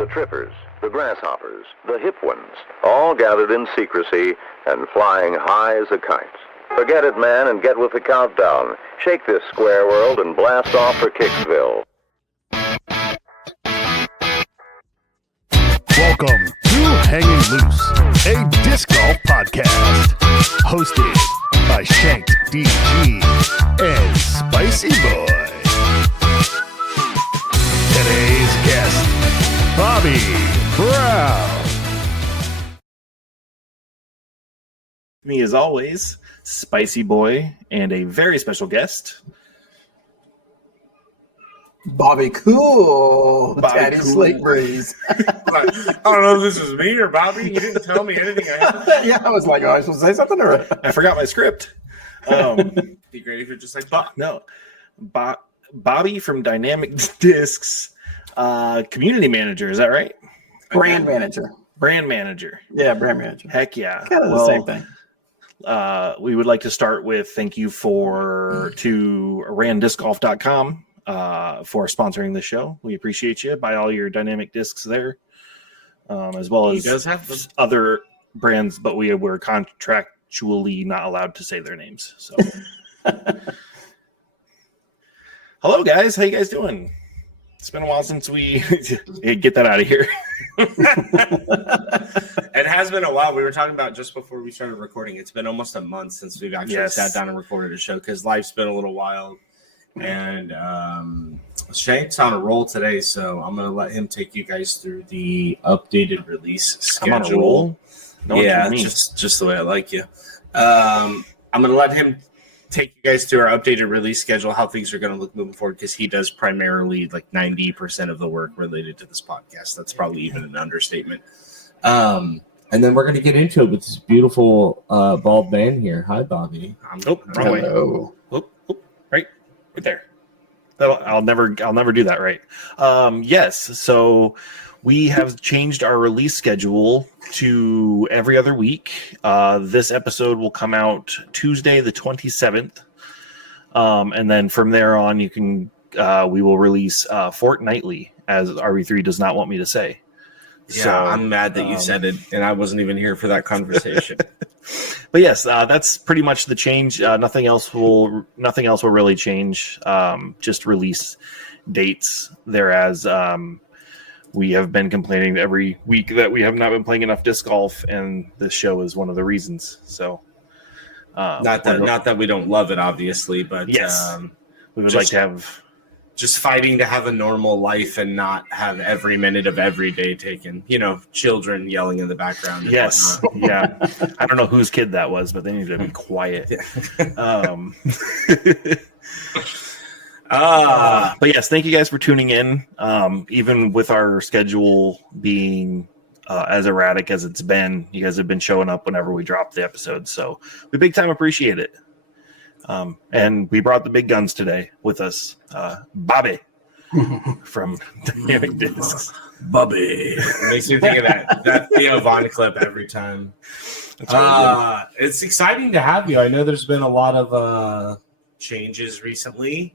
the trippers, the grasshoppers, the hip ones, all gathered in secrecy and flying high as a kite. Forget it, man, and get with the countdown. Shake this square world and blast off for Kicksville. Welcome to Hanging Loose, a disc golf podcast, hosted by ShankedDG and Spiiciiboii. Today's guest, Bobby Brown. Me, as always, Spiiciiboii, and a very special guest, Bobby Cool, Daddy Cool. Slate Breeze. I don't know if this was me or Bobby. You didn't tell me anything. Yeah, I was like, oh, I was supposed to say something or I forgot my script. Be great if you're just like, Bobby from Dynamic Discs, community manager. Is that right? brand manager. Brand manager. Yeah, brand manager. Heck yeah. Kind of the same thing. We would like to start with thank you to randiscgolf.com for sponsoring the show. We appreciate you. Buy all your dynamic discs there, as well as other brands, but we were contractually not allowed to say their names. So, hello guys, how you guys doing? It's been a while since we get that out of here. It has been a while. We were talking about just before we started recording. It's been almost a month since we've actually sat down and recorded a show because life's been a little wild. And Shank's on a roll today, so I'm going to let him take you guys through the updated release schedule. I'm on a roll? Yeah, just the way I like you. I'm going to let him take you guys through our updated release schedule, how things are going to look moving forward, because he does primarily like 90% of the work related to this podcast. That's probably even an understatement. And then we're going to get into it with this beautiful bald man here. Hi, Bobby. Wrong way. Right there. I'll never do that right. Yes. So we have changed our release schedule to every other week. This episode will come out Tuesday, the 27th. And then from there on, we will release fortnightly, as RB3 does not want me to say. Yeah, So, I'm mad that you said it, and I wasn't even here for that conversation. But yes, that's pretty much the change. Nothing else will really change. Just release dates. Thereas we have been complaining every week that we have not been playing enough disc golf, and this show is one of the reasons. So, not that we don't love it, obviously, but yes, we would like to have. Just fighting to have a normal life and not have every minute of every day taken. Children yelling in the background. Yes, yeah. I don't know whose kid that was, but they need to be quiet. But yes, thank you guys for tuning in. Even with our schedule being as erratic as it's been, you guys have been showing up whenever we drop the episode. So we big time appreciate it. And we brought the big guns today with us, Bobby from Dynamic Discs. Bobby. It makes me think of that Theo Von clip every time. It's exciting to have you. I know there's been a lot of changes recently.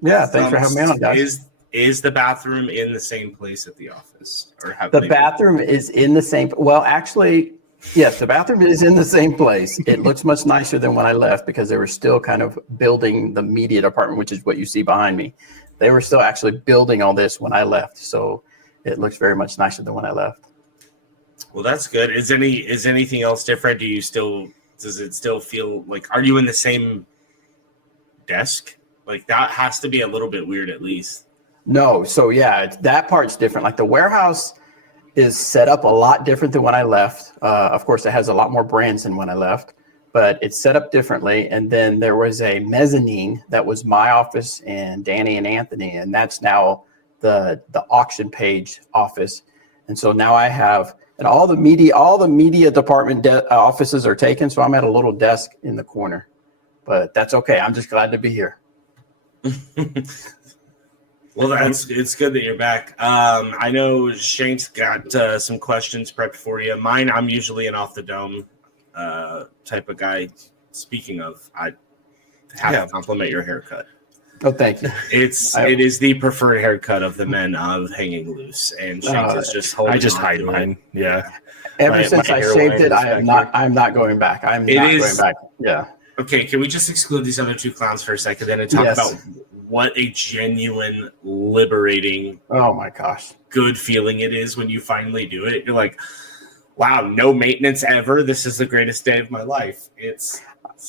Yeah, thanks for having me on, guys. Is the bathroom in the same place at the office? Or The bathroom is in the same. Well, actually, yes, the bathroom is in the same place. It looks much nicer than when I left because they were still kind of building the media department, which is what you see behind me. They were still actually building all this when I left, so it looks very much nicer than when I left. Well, that's good. Is anything else different? Does it still feel like, are you in the same desk? Like, that has to be a little bit weird at least. No, so yeah, that part's different. Like the warehouse is set up a lot different than when I left. Of course, it has a lot more brands than when I left, but it's set up differently. And then there was a mezzanine that was my office and Danny and Anthony, and that's now the auction page office. And so now I have, and all the media department offices are taken. So I'm at a little desk in the corner, but that's okay. I'm just glad to be here. Well, it's good that you're back. I know Shank's got some questions prepped for you. Mine, I'm usually an off the dome type of guy. Speaking of, I have to compliment your haircut. Oh, thank you. It is the preferred haircut of the men of Hanging Loose, and Shanks is just holding. I just on hide to mine. it. Yeah. Ever since I hairline shaved it, is I have back not. here. I'm not going back. I'm It not is- going back. Yeah. Okay, can we just exclude these other two clowns for a second then and talk Yes. about what a genuine, liberating, Oh my gosh. good feeling it is when you finally do it? You're like, wow, no maintenance ever. This is the greatest day of my life. It's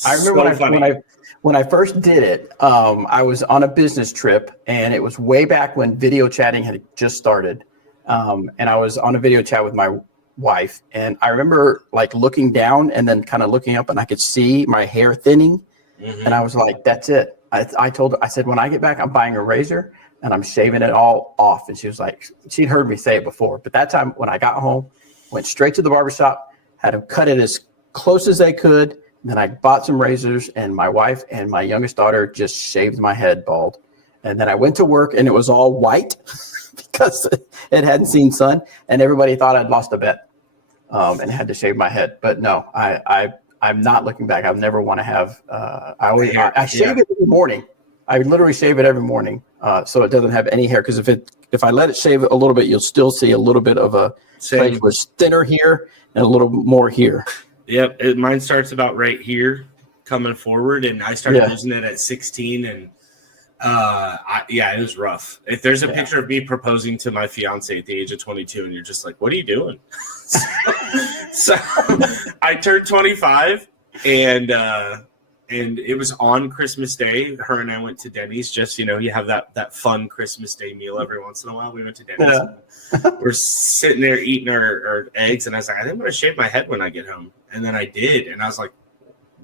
I remember so funny. when I first did it, I was on a business trip, and it was way back when video chatting had just started. And I was on a video chat with my wife, and I remember like looking down and then kind of looking up, and I could see my hair thinning, and I was like, "That's it." I told her, I said, "When I get back, I'm buying a razor and I'm shaving it all off." And she was like, she'd heard me say it before, but that time when I got home, went straight to the barbershop, had them cut it as close as they could. Then I bought some razors, and my wife and my youngest daughter just shaved my head bald. And then I went to work, and it was all white because it hadn't seen sun, and everybody thought I'd lost a bet and had to shave my head. But no, I'm not looking back. I never want to have. I shave it every morning. I literally shave it every morning, so it doesn't have any hair. Because if I let it shave a little bit, you'll still see a little bit of a place was thinner here and a little more here. Yep, mine starts about right here, coming forward, and I started losing it at 16, and it was rough. If there's a picture of me proposing to my fiance at the age of 22, and you're just like, "What are you doing?" so I turned 25, and it was on Christmas Day. Her and I went to Denny's. Just you have that fun Christmas Day meal every once in a while. We went to Denny's. Yeah. We're sitting there eating our eggs, and I was like, "I think I'm going to shave my head when I get home." And then I did, and I was like,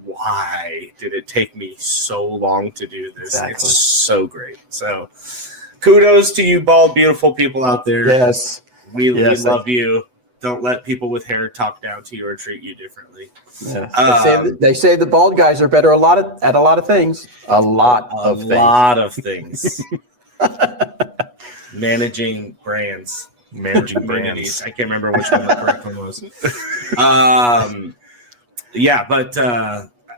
"Why did it take me so long to do this?" Exactly. It's so great. So, kudos to you, bald, beautiful people out there. Yes. We love you. Don't let people with hair talk down to you or treat you differently. Yeah. They say the bald guys are better at a lot of things. A lot of things. Managing brands. Managing brands. I can't remember which one the correct one was. But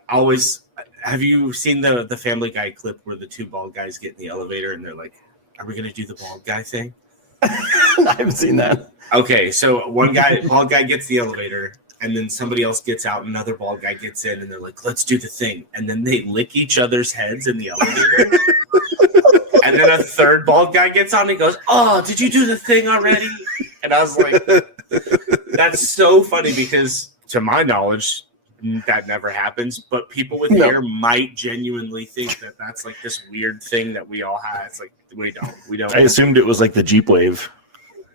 always, have you seen the Family Guy clip where the two bald guys get in the elevator and they're like, "Are we going to do the bald guy thing?" I haven't seen that. Okay, so bald guy gets the elevator, and then somebody else gets out, and another bald guy gets in, and they're like, "Let's do the thing." And then they lick each other's heads in the elevator. And then a third bald guy gets on and he goes, "Oh, did you do the thing already?" And I was like, that's so funny because to my knowledge, that never happens. But people with hair might genuinely think that that's like this weird thing that we all have. It's like, we don't. I assumed it was like the Jeep Wave.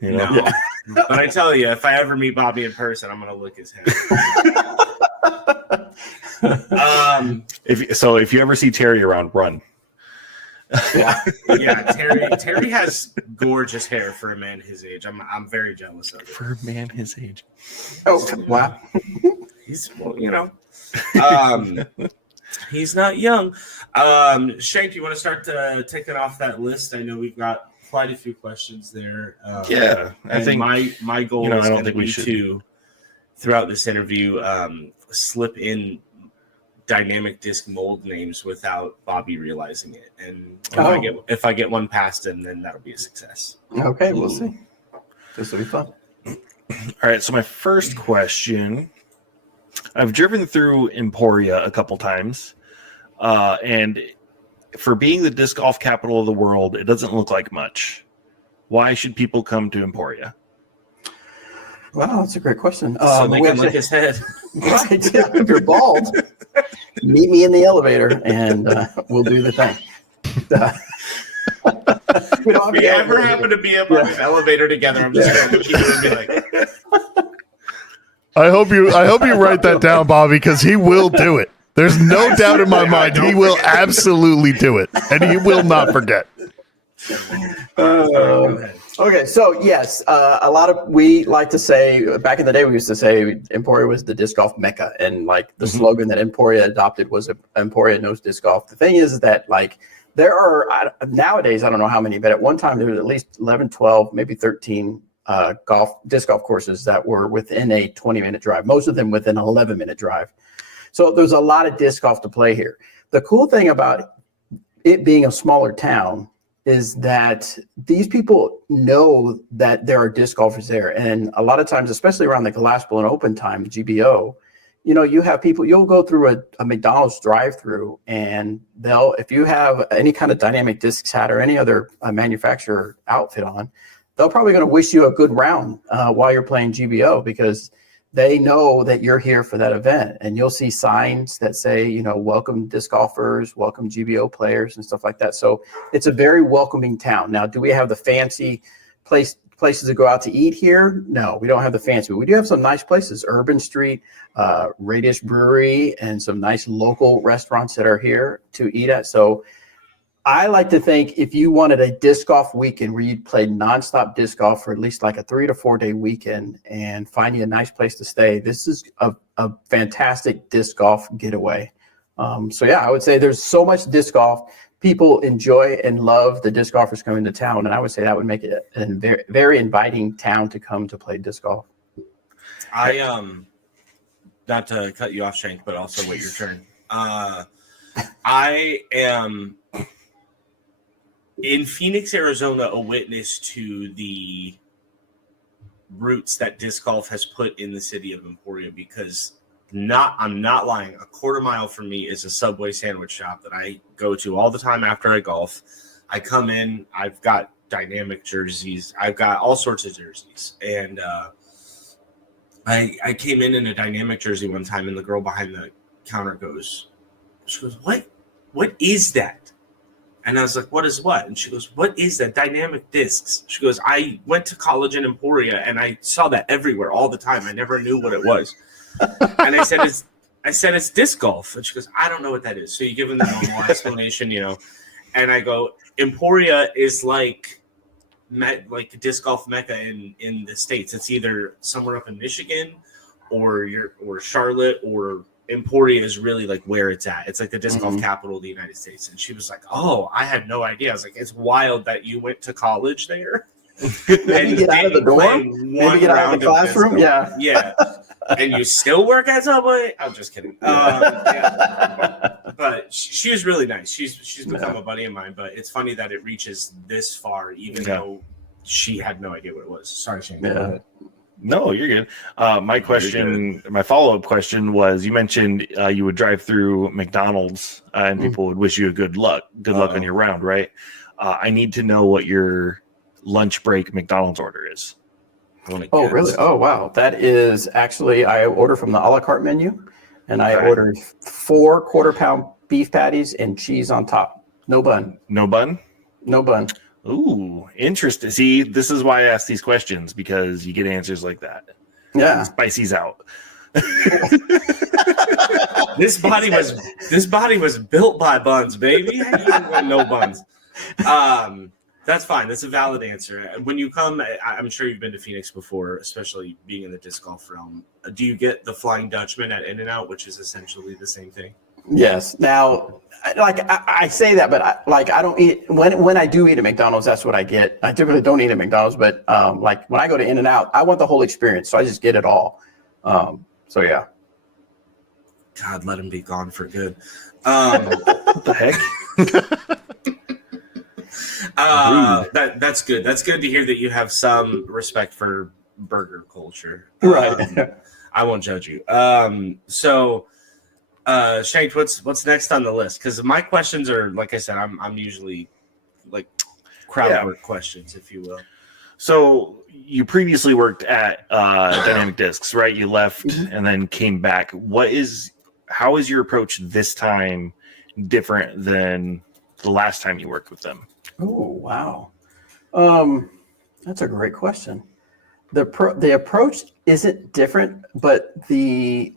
No. Yeah. But I tell you, if I ever meet Bobby in person, I'm going to lick his head. If you ever see Terry around, run. Terry has gorgeous hair for a man his age. I'm very jealous of it. For a man his age. Oh, wow. He's he's not young. Shank, do you want to start taking off that list? I know we've got quite a few questions there. I think my goal is going to be to, throughout this interview, slip in dynamic disc mold names without Bobby realizing it, and if I get one past him, then that'll be a success. Okay, we'll see. This will be fun. All right, so my first question: I've driven through Emporia a couple times, and for being the disc golf capital of the world, it doesn't look like much. Why should people come to Emporia? Wow, that's a great question. So they can lick his head. Right, if you're bald, meet me in the elevator and we'll do the thing. If we ever happen to be up on an elevator together, I'm just going to look at you and be like, I hope you write that down, Bobby, because he will do it. There's no doubt in my mind he will absolutely do it, and he will not forget. Okay, so yes, we like to say, back in the day, we used to say Emporia was the disc golf mecca, and like the slogan that Emporia adopted was Emporia knows disc golf. The thing is that like there are nowadays, I don't know how many, but at one time there was at least 11, 12, maybe 13 disc golf courses that were within a 20-minute drive, most of them within an 11-minute drive. So there's a lot of disc golf to play here. The cool thing about it being a smaller town is that these people know that there are disc golfers there. And a lot of times, especially around the Glassball and Open time, GBO, you know, you have people, you'll go through a McDonald's drive-through and if you have any kind of dynamic discs hat or any other manufacturer outfit on, they're probably going to wish you a good round while you're playing GBO, because they know that you're here for that event. And you'll see signs that say, you know, welcome disc golfers, welcome GBO players and stuff like that. So it's a very welcoming town. Now, do we have the fancy places to go out to eat here? No, we don't have the fancy, but we do have some nice places, Urban Street, Radish Brewery, and some nice local restaurants that are here to eat at. So I like to think if you wanted a disc golf weekend where you'd play nonstop disc golf for at least like a 3 to 4 day weekend and find you a nice place to stay, this is a fantastic disc golf getaway. So yeah, I would say there's so much disc golf. People enjoy and love the disc golfers coming to town, and I would say that would make it a very, very inviting town to come to play disc golf. Not to cut you off, Shank, but also wait your turn. I am in Phoenix, Arizona, a witness to the roots that disc golf has put in the city of Emporia, because I'm not lying, a quarter mile from me is a Subway sandwich shop that I go to all the time after I golf. I come in, I've got dynamic jerseys, I've got all sorts of jerseys, and I came in a dynamic jersey one time, and the girl behind the counter she goes, what is that? And I was like, what is what? And she goes, what is that? Dynamic discs. She goes, I went to college in Emporia and I saw that everywhere all the time. I never knew what it was. And I said, it's disc golf. And she goes, I don't know what that is. So you give them the normal explanation, you know. And I go, Emporia is like disc golf mecca in the States. It's either somewhere up in Michigan or Charlotte, or Emporia is really like where it's at. It's like the disc golf capital of the United States. And she was like, oh, I had no idea. I was like, it's wild that you went to college there. Maybe get out of the dorm, maybe get out of the classroom. Yeah. And you still work at Subway? I'm just kidding. But she was really nice. She's become a buddy of mine, but it's funny that it reaches this far, even though she had no idea what it was. Sorry, Shane. Yeah. No, you're good. My follow-up question was, you mentioned you would drive through McDonald's and people would wish you good luck on your round, right? I need to know what your lunch break McDonald's order is. Oh, really? Oh, wow. That is actually, I order from the a la carte menu, and I ordered 4 quarter-pound beef patties and cheese on top. No bun. No bun? No bun. Ooh, interesting. See, this is why I ask these questions, because you get answers like that. Yeah. Spicy's out. This body was built by buns, baby. How do you want no buns? That's fine. That's a valid answer. When you come, I'm sure you've been to Phoenix before, especially being in the disc golf realm. Do you get the Flying Dutchman at In-N-Out, which is essentially the same thing? Yes. Now, I say that, but I don't eat when I do eat at McDonald's. That's what I get. I typically don't eat at McDonald's, but like when I go to In-N-Out, I want the whole experience, so I just get it all. So yeah. God, let him be gone for good. What the heck? That's good. That's good to hear that you have some respect for burger culture. Right. I won't judge you. So, Shank, what's next on the list? Because my questions are, like I said, I'm usually like crowd work questions, if you will. So you previously worked at Dynamic Discs, right? You left and then came back. How is your approach this time different than the last time you worked with them? Oh, wow. That's a great question. The approach isn't different, but the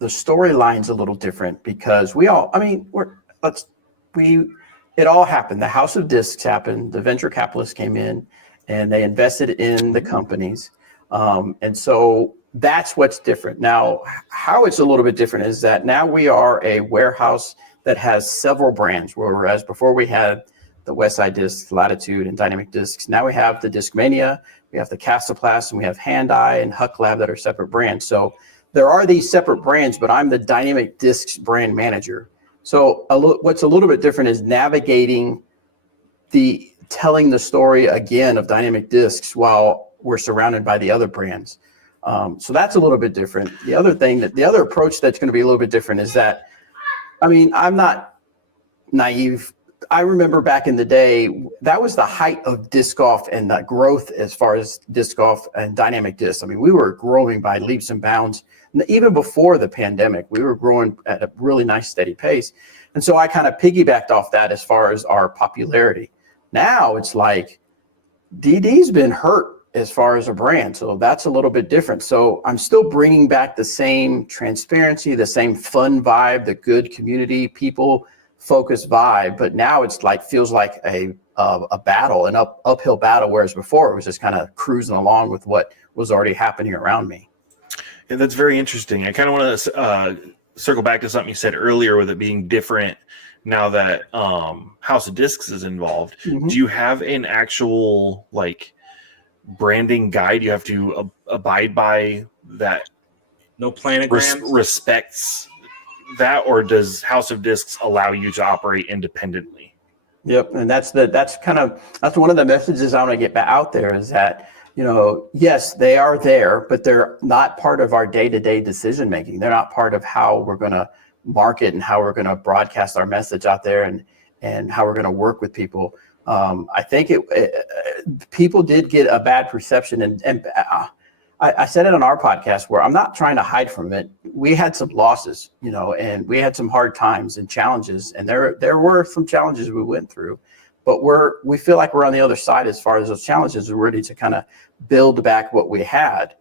storyline's a little different, because it all happened. The House of Discs happened. The venture capitalists came in and they invested in the companies. And so that's what's different. Now, how it's a little bit different is that now we are a warehouse that has several brands, whereas before we had the Westside Discs, Latitude, and Dynamic Discs. Now we have the Discmania, we have the Castoplast, and we have Hand Eye and Huck Lab that are separate brands. So there are these separate brands, but I'm the Dynamic Discs brand manager. So what's a little bit different is navigating telling the story again of dynamic discs while we're surrounded by the other brands. So that's a little bit different. The other approach that's going to be a little bit different is that, I mean, I'm not naive. I remember back in the day, that was the height of disc golf and the growth as far as disc golf and dynamic discs. I mean, we were growing by leaps and bounds. And even before the pandemic, we were growing at a really nice, steady pace. And so I kind of piggybacked off that as far as our popularity. Now it's like DD's been hurt as far as a brand. So that's a little bit different. So I'm still bringing back the same transparency, the same fun vibe, the good community, people focused vibe. But now it's like, feels like a battle, an uphill battle. Whereas before it was just kind of cruising along with what was already happening around me. And that's very interesting. I kind of want to circle back to something you said earlier with it being different now that House of Discs is involved. Mm-hmm. Do you have an actual like branding guide you have to abide by that? No planograms? Respects that, or does House of Discs allow you to operate independently? Yep, and that's one of the messages I want to get out there is that, you know, yes, they are there, but they're not part of our day-to-day decision making. They're not part of how we're going to market and how we're going to broadcast our message out there and how we're going to work with people. I think people did get a bad perception, and I said it on our podcast where I'm not trying to hide from it. We had some losses, you know, and we had some hard times and challenges, and there were some challenges we went through, but we feel like we're on the other side as far as those challenges. We're ready to kind of build back what we had.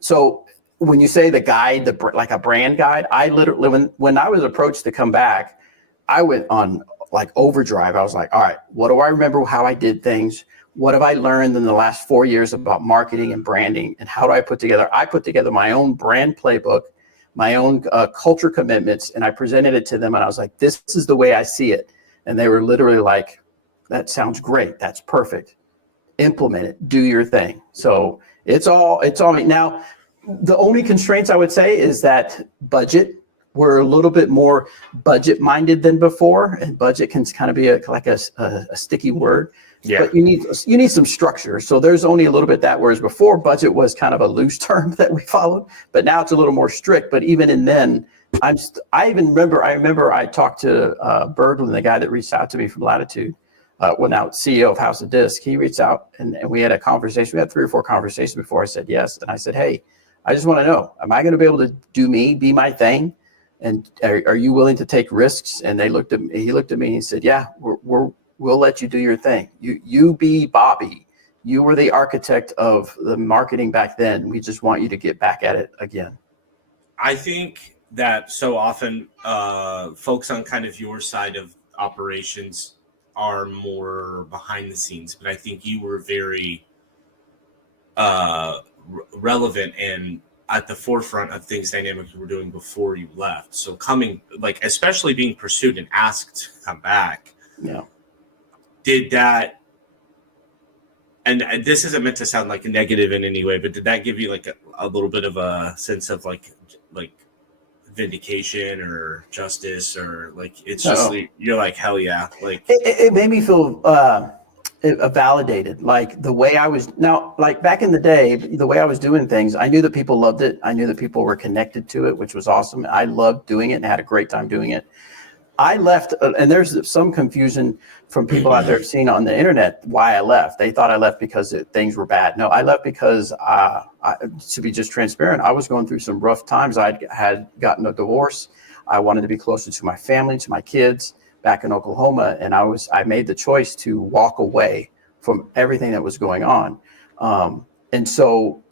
So when you say the guide, like a brand guide, I literally, when I was approached to come back, I went on like overdrive. I was like, all right, what do I remember how I did things? What have I learned in the last 4 years about marketing and branding? And how do I put together my own brand playbook, my own culture commitments, and I presented it to them. And I was like, this is the way I see it. And they were literally like, that sounds great. That's perfect. Implement it. Do your thing. So it's all me. Now, the only constraints I would say is that budget. We're a little bit more budget minded than before, and budget can kind of be a sticky word. Yeah. But you need some structure. So there's only a little bit that, whereas before budget was kind of a loose term that we followed, but now it's a little more strict. But even in then, I remember I talked to Berglund, the guy that reached out to me from Latitude, now CEO of House of Disc. He reached out and we had a conversation. We had 3 or 4 conversations before I said yes. And I said, hey, I just want to know, am I going to be able to be my thing? And are you willing to take risks? And he looked at me and he said, yeah, we'll let you do your thing. You be Bobby. You were the architect of the marketing back then. We just want you to get back at it again. I think that so often folks on kind of your side of operations are more behind the scenes, but I think you were very relevant and at the forefront of things dynamic you were doing before you left. So coming, like, especially being pursued and asked to come back. Yeah. Did that, and this isn't meant to sound like a negative in any way, but did that give you like a little bit of a sense of like vindication or justice, or like, it's just, you're like, hell yeah. Like it made me feel validated, like the way I was now, like back in the day, the way I was doing things, I knew that people loved it. I knew that people were connected to it, which was awesome. I loved doing it and had a great time doing it. I left, and there's some confusion from people out there seeing on the internet why I left. They thought I left because things were bad. No, I left because, to be just transparent, I was going through some rough times. I had gotten a divorce. I wanted to be closer to my family, to my kids back in Oklahoma, and I made the choice to walk away from everything that was going on. And so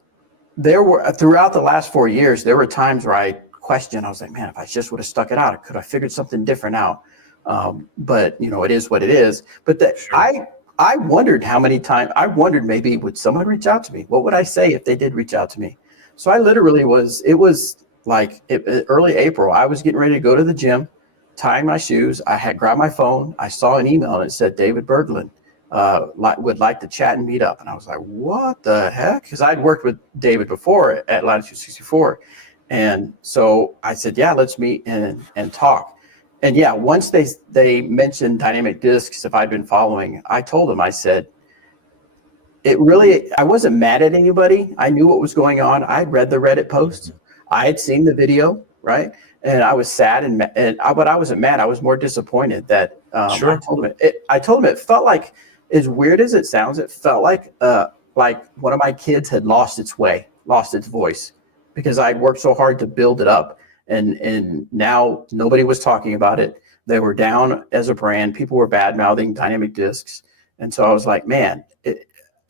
there were, throughout the last 4 years, there were times where I questioned. I was like, man, if I just would have stuck it out, could I figured something different out? But you know, it is what it is. But sure. I wondered how many times, maybe would someone reach out to me? What would I say if they did reach out to me? So I literally it was like early April. I was getting ready to go to the gym, tying my shoes. I had grabbed my phone. I saw an email and it said David Berglund would like to chat and meet up. And I was like, what the heck? Because I'd worked with David before at Latitude 64. And so I said, yeah, let's meet and talk. And yeah, once they mentioned dynamic discs, if I'd been following, I told them, I said, I wasn't mad at anybody. I knew what was going on. I'd read the Reddit posts. I had seen the video, right? And I was sad but I wasn't mad. I was more disappointed that Sure. I told him it felt like, as weird as it sounds, it felt like one of my kids had lost its way, lost its voice, because I'd worked so hard to build it up, and now nobody was talking about it. They were down as a brand. People were bad mouthing dynamic discs, and so I was like, man,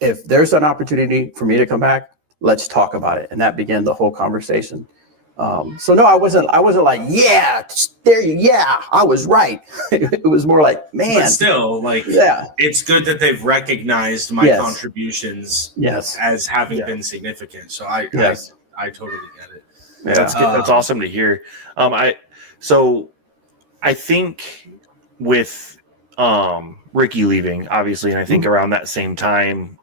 if there's an opportunity for me to come back, let's talk about it. And that began the whole conversation. So no, I wasn't like, yeah, I was right. It was more like, man, but still, like, yeah, it's good that they've recognized my contributions as having been significant. So I totally get it. Yeah, that's good. That's awesome to hear. I think with Ricky leaving, obviously, and I think around that same time,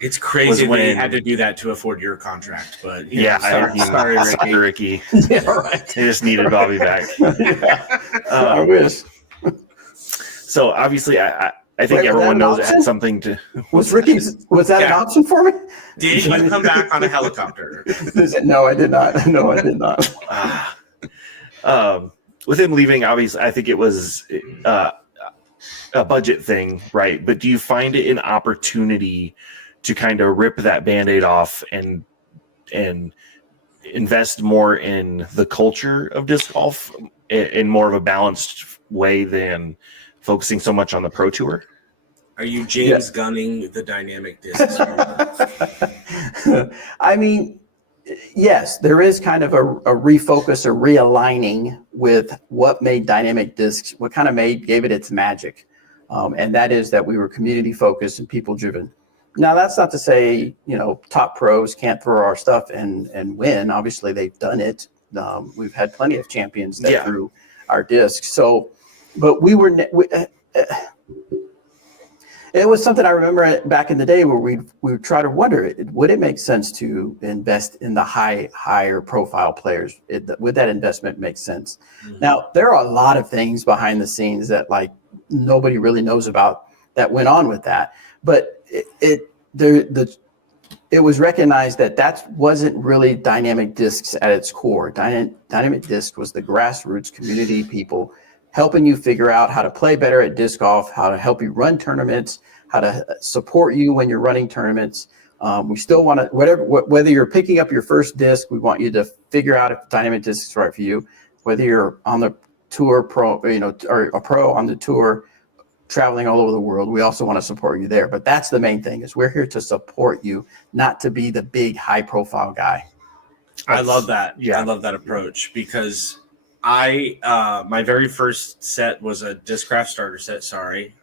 it's crazy they had to do that to afford your contract. But sorry, Ricky. Yeah, right. They just needed Bobby back. I wish. So obviously, I think everyone knows it had something to. Was that an option for me? Did you come back on a helicopter? No, I did not. No, I did not. With him leaving, obviously, I think it was a budget thing, right? But do you find it an opportunity to kind of rip that Band-Aid off and invest more in the culture of disc golf in more of a balanced way than focusing so much on the Pro Tour? Are you James Gunning the dynamic discs? I mean, yes, there is kind of a refocus or realigning with what made dynamic discs, what kind of gave it its magic. And that is that we were community focused and people driven. Now, that's not to say, top pros can't throw our stuff and win. Obviously, they've done it. We've had plenty of champions that threw our discs. So, but it was something I remember back in the day where we would try to wonder, would it make sense to invest in the higher profile players? Would that investment make sense? Mm-hmm. Now, there are a lot of things behind the scenes that nobody really knows about that went on with that. But it was recognized that wasn't really dynamic discs at its core. Dynamic disc was the grassroots community people helping you figure out how to play better at disc golf, how to help you run tournaments, how to support you when you're running tournaments. We still want to, whether you're picking up your first disc, we want you to figure out if dynamic disc is right for you. Whether you're on the tour pro, or a pro on the tour, traveling all over the world, we also want to support you there. But that's the main thing, is we're here to support you, not to be the big high profile guy. I love that. Yeah, I love that approach, because my very first set was a Discraft starter set. Sorry,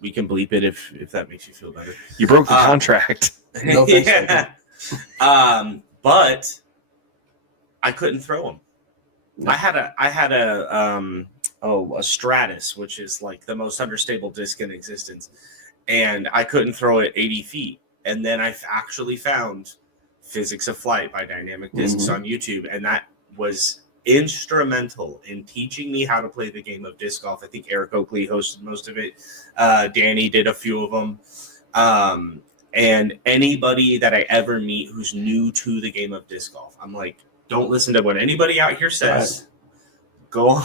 we can bleep it if that makes you feel better. You broke the contract. No, yeah. But I couldn't throw them. No. I had a Stratus, which is like the most understable disc in existence, and I couldn't throw it 80 feet. And then I actually found Physics of Flight by Dynamic Discs on YouTube, and that was instrumental in teaching me how to play the game of disc golf. I think Eric Oakley hosted most of it. Danny did a few of them. And anybody that I ever meet who's new to the game of disc golf, I'm like, don't listen to what anybody out here says. Right. Go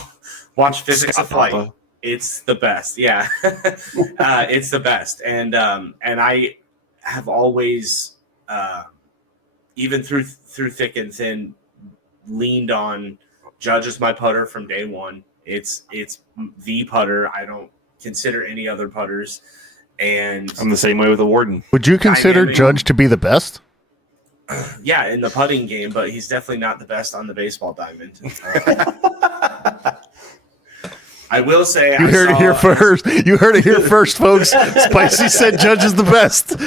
watch Physics of Flight. Papa. It's the best. Yeah. It's the best. And I have always, even through thick and thin, leaned on Judge as my putter from day one. It's the putter. I don't consider any other putters. And I'm the same way with the Warden. Would you consider Judge to be the best? Yeah, in the putting game, but he's definitely not the best on the baseball diamond. I will say, you heard it here first. You heard it here first, folks. Spicy said Judge is the best.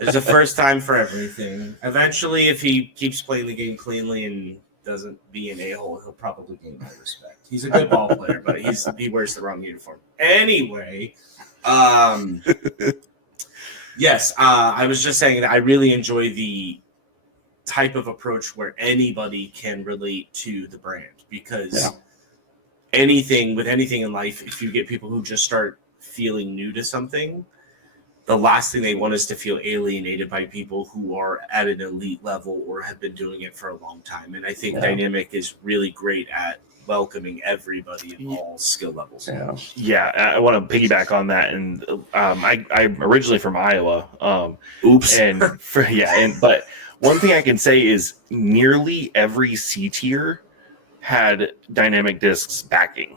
There's a first time for everything. Eventually, if he keeps playing the game cleanly and doesn't be an a-hole, he'll probably gain my respect. He's a good ball player, but he wears the wrong uniform. Anyway, yes, I was just saying that I really enjoy the type of approach where anybody can relate to the brand, because anything in life, if you get people who just start feeling new to something, the last thing they want is to feel alienated by people who are at an elite level or have been doing it for a long time. And I think Dynamic is really great at welcoming everybody in all skill levels. Yeah, I want to piggyback on that. And I'm originally from Iowa. But one thing I can say is nearly every C tier had dynamic discs backing.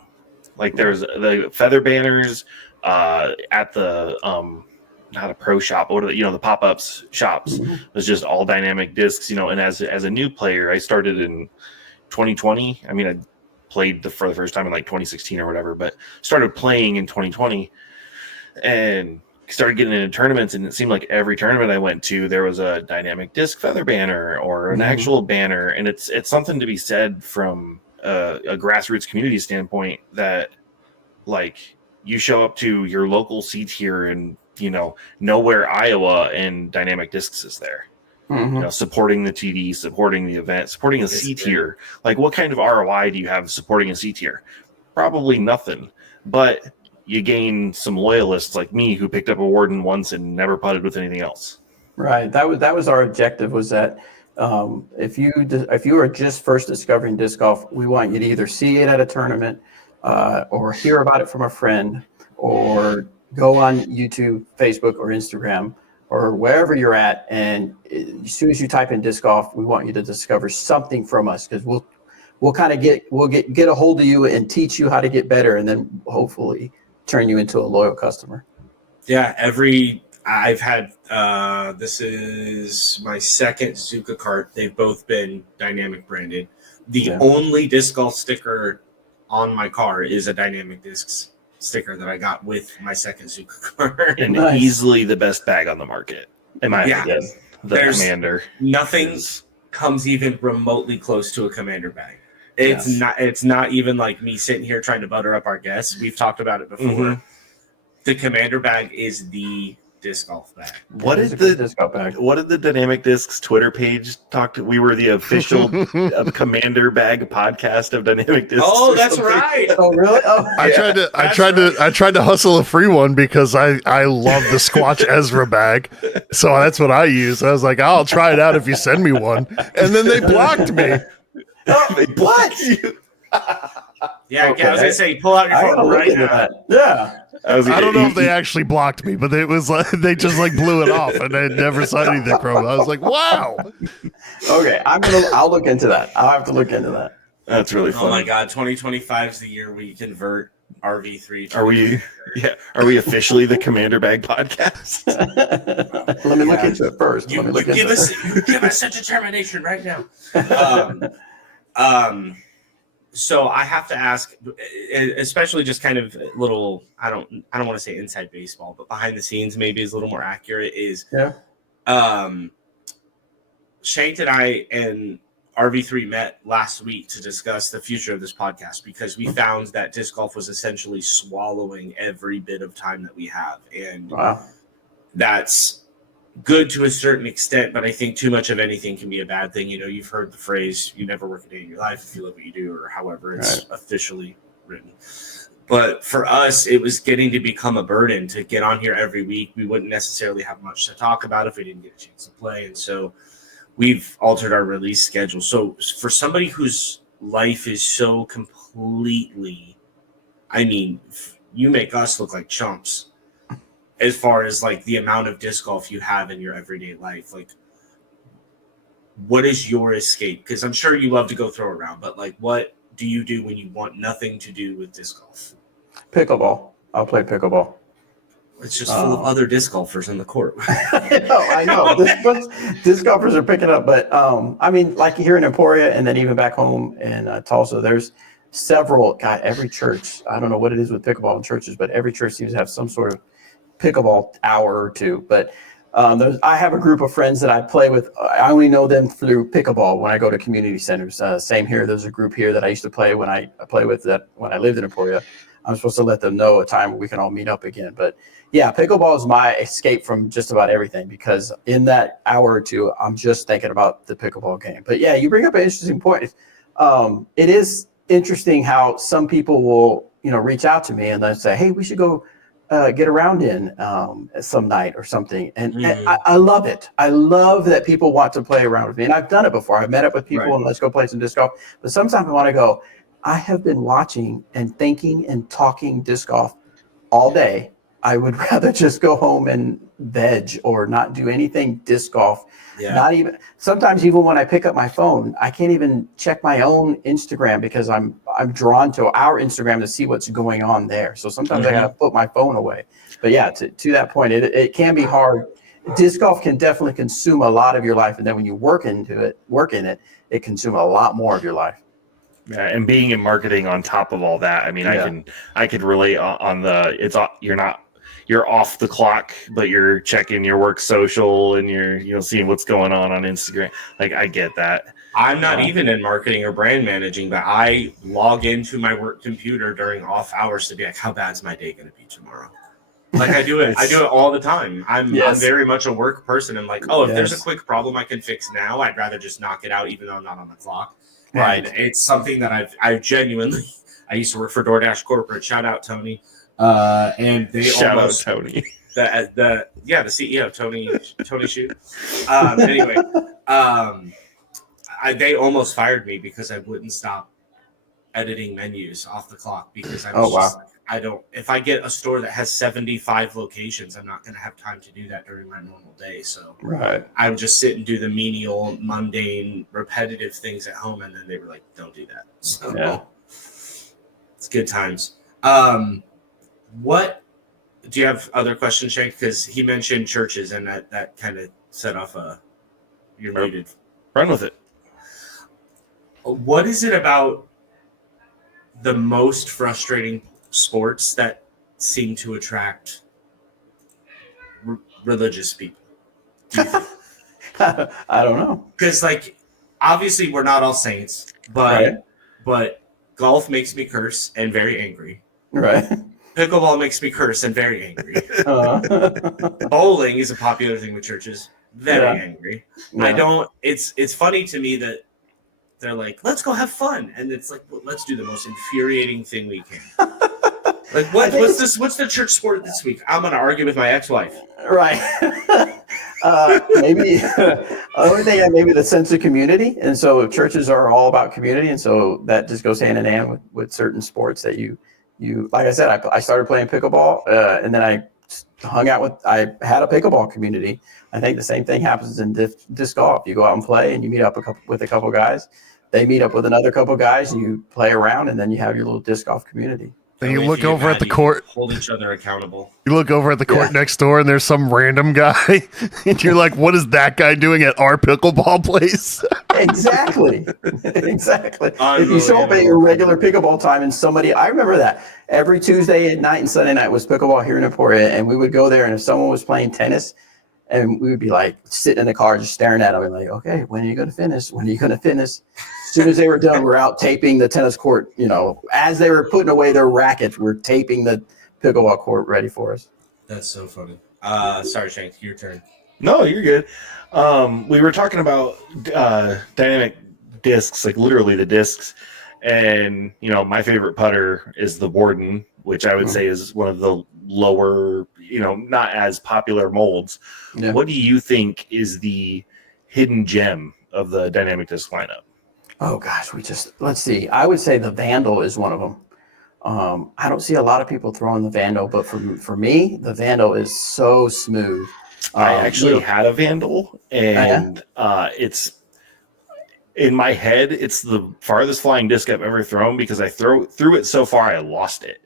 Like there's the feather banners at the not a pro shop, what are the pop-ups shops was just all dynamic discs, and as a new player, I started in 2020. I mean, I played for the first time in like 2016 or whatever, but started playing in 2020 and started getting into tournaments, and it seemed like every tournament I went to, there was a dynamic disc feather banner or an actual banner. And it's something to be said from a grassroots community standpoint that like you show up to your local C tier and nowhere Iowa, and dynamic discs is there. Supporting the TD, supporting the event, supporting a C tier. Like, what kind of ROI do you have supporting a C tier? Probably nothing. But you gain some loyalists like me who picked up a Warden once and never putted with anything else. Right. That was our objective. Was that if you are just first discovering disc golf, we want you to either see it at a tournament or hear about it from a friend, or go on YouTube, Facebook, or Instagram, or wherever you're at, and as soon as you type in disc golf, we want you to discover something from us, because we'll kind of get a hold of you and teach you how to get better, and then hopefully turn you into a loyal customer. Yeah, I've had this is my second Zuka cart. They've both been dynamic branded. The only disc golf sticker on my car is a dynamic discs sticker that I got with my second Zuka cart. And easily the best bag on the market, in my opinion. The Commander. Nothing comes even remotely close to a Commander bag. It's not even like me sitting here trying to butter up our guests. We've talked about it before. The Commander bag is the disc golf bag. What did the Dynamic Discs Twitter page talk to? We were the official Commander bag podcast of Dynamic Discs. Oh, that's right. Oh, really? Oh, I tried to hustle a free one because I love the Squatch Ezra bag. So that's what I use. I was like, I'll try it out if you send me one. And then they blocked me. They blocked you. Yeah, okay. I was gonna say, pull out your phone right now. Yeah. I don't know if they actually blocked me, but it was like they just like blew it off, and I never saw anything from it. I was like, "Wow." Okay, I'll look into that. I'll have to look into that. That's really funny. Oh my god, 2025 is the year we convert RV3. Are we officially the Commander Bag podcast? Let me look into it first. Give us a determination right now. So I have to ask, especially just kind of little, I don't want to say inside baseball, but behind the scenes maybe is a little more accurate, is Shanked and I and RV3 met last week to discuss the future of this podcast, because we found that disc golf was essentially swallowing every bit of time that we have. And that's good to a certain extent, but I think too much of anything can be a bad thing. You've heard the phrase, you never work a day in your life if you love what you do, or however it's officially written. But for us, it was getting to become a burden to get on here every week. We wouldn't necessarily have much to talk about if we didn't get a chance to play. And so we've altered our release schedule. So for somebody whose life is so completely, you make us look like chumps as far as like the amount of disc golf you have in your everyday life. Like, what is your escape? Because I'm sure you love to go throw around, but like, what do you do when you want nothing to do with disc golf? Pickleball. I'll play pickleball. It's just full of other disc golfers in the court. I know. Disc golfers are picking up, but like here in Emporia, and then even back home in Tulsa, there's several. God, every church. I don't know what it is with pickleball in churches, but every church seems to have some sort of pickleball hour or two. But I have a group of friends that I play with. I only know them through pickleball when I go to community centers. Same here. There's a group here that I used to play when I lived in Emporia. I'm supposed to let them know a time where we can all meet up again. But yeah, pickleball is my escape from just about everything, because in that hour or two, I'm just thinking about the pickleball game. But yeah, you bring up an interesting point. It is interesting how some people will, reach out to me and they'll say, hey, we should go get around in some night or something. And I love it. I love that people want to play around with me. And I've done it before. I've met up with people and let's go play some disc golf. But sometimes I want to go, I have been watching and thinking and talking disc golf all day. I would rather just go home and veg or not do anything disc golf. Yeah. Not even, sometimes even when I pick up my phone, I can't even check my own Instagram because I'm drawn to our Instagram to see what's going on there. So sometimes I gotta put my phone away. But yeah, to that point, it can be hard. Disc golf can definitely consume a lot of your life, and then when you work in it, it consumes a lot more of your life. Yeah, and being in marketing on top of all that, I mean, I could relate on you're off the clock, but you're checking your work social and you're seeing what's going on Instagram. Like, I get that. I'm not even in marketing or brand managing, but I log into my work computer during off hours to be like, how bad's my day going to be tomorrow? Like, I do it. I do it all the time. I'm very much a work person. I'm like, if there's a quick problem I can fix now, I'd rather just knock it out, even though I'm not on the clock. Right. And it's something that I genuinely, I used to work for DoorDash Corporate. Shout out Tony. And they shout out Tony. The CEO, Tony Shu. Anyway, they almost fired me because I wouldn't stop editing menus off the clock, because I was if I get a store that has 75 locations, I'm not going to have time to do that during my normal day. So I would just sit and do the menial, mundane, repetitive things at home. And then they were like, don't do that. So it's good times. What do you have other questions, Shank? Because he mentioned churches, and that kind of set off you're muted. Run with it. What is it about the most frustrating sports that seem to attract religious people? Do you think? I don't know. Because, like, obviously we're not all saints, but golf makes me curse and very angry. Right. Pickleball makes me curse and very angry. Bowling is a popular thing with churches. Very angry. Yeah. It's funny to me that they're like, let's go have fun. And it's like, well, let's do the most infuriating thing we can. Like, what's the church sport this week? I'm going to argue with my ex-wife. Right. Maybe only thing, maybe the sense of community. And so churches are all about community. And so that just goes hand in hand with certain sports that you, like I said, I started playing pickleball and then I had a pickleball community. I think the same thing happens in disc golf. You go out and play and you meet up with a couple guys. They meet up with another couple guys and you play around, and then you have your little disc golf community. And you look over at the court. Hold each other accountable. You look over at the court next door, and there's some random guy, and you're like, "What is that guy doing at our pickleball place?" Exactly. If you show up at your regular pickleball time, and I remember that every Tuesday at night and Sunday night was pickleball here in Emporia, and we would go there, and if someone was playing tennis, and we would be like sitting in the car just staring at them, and like, "Okay, when are you going to finish? When are you going to finish?" As soon as they were done, we're out taping the tennis court. As they were putting away their rackets, we're taping the pickleball court ready for us. That's so funny. Sorry, Shank, your turn. No, you're good. We were talking about dynamic discs, like literally the discs. And, my favorite putter is the Borden, which I would say is one of the lower, not as popular molds. Yeah. What do you think is the hidden gem of the dynamic disc lineup? Oh gosh, let's see. I would say the Vandal is one of them. I don't see a lot of people throwing the Vandal, but for me, the Vandal is so smooth. I actually had a Vandal, and it's in my head. It's the farthest flying disc I've ever thrown because I threw it so far I lost it.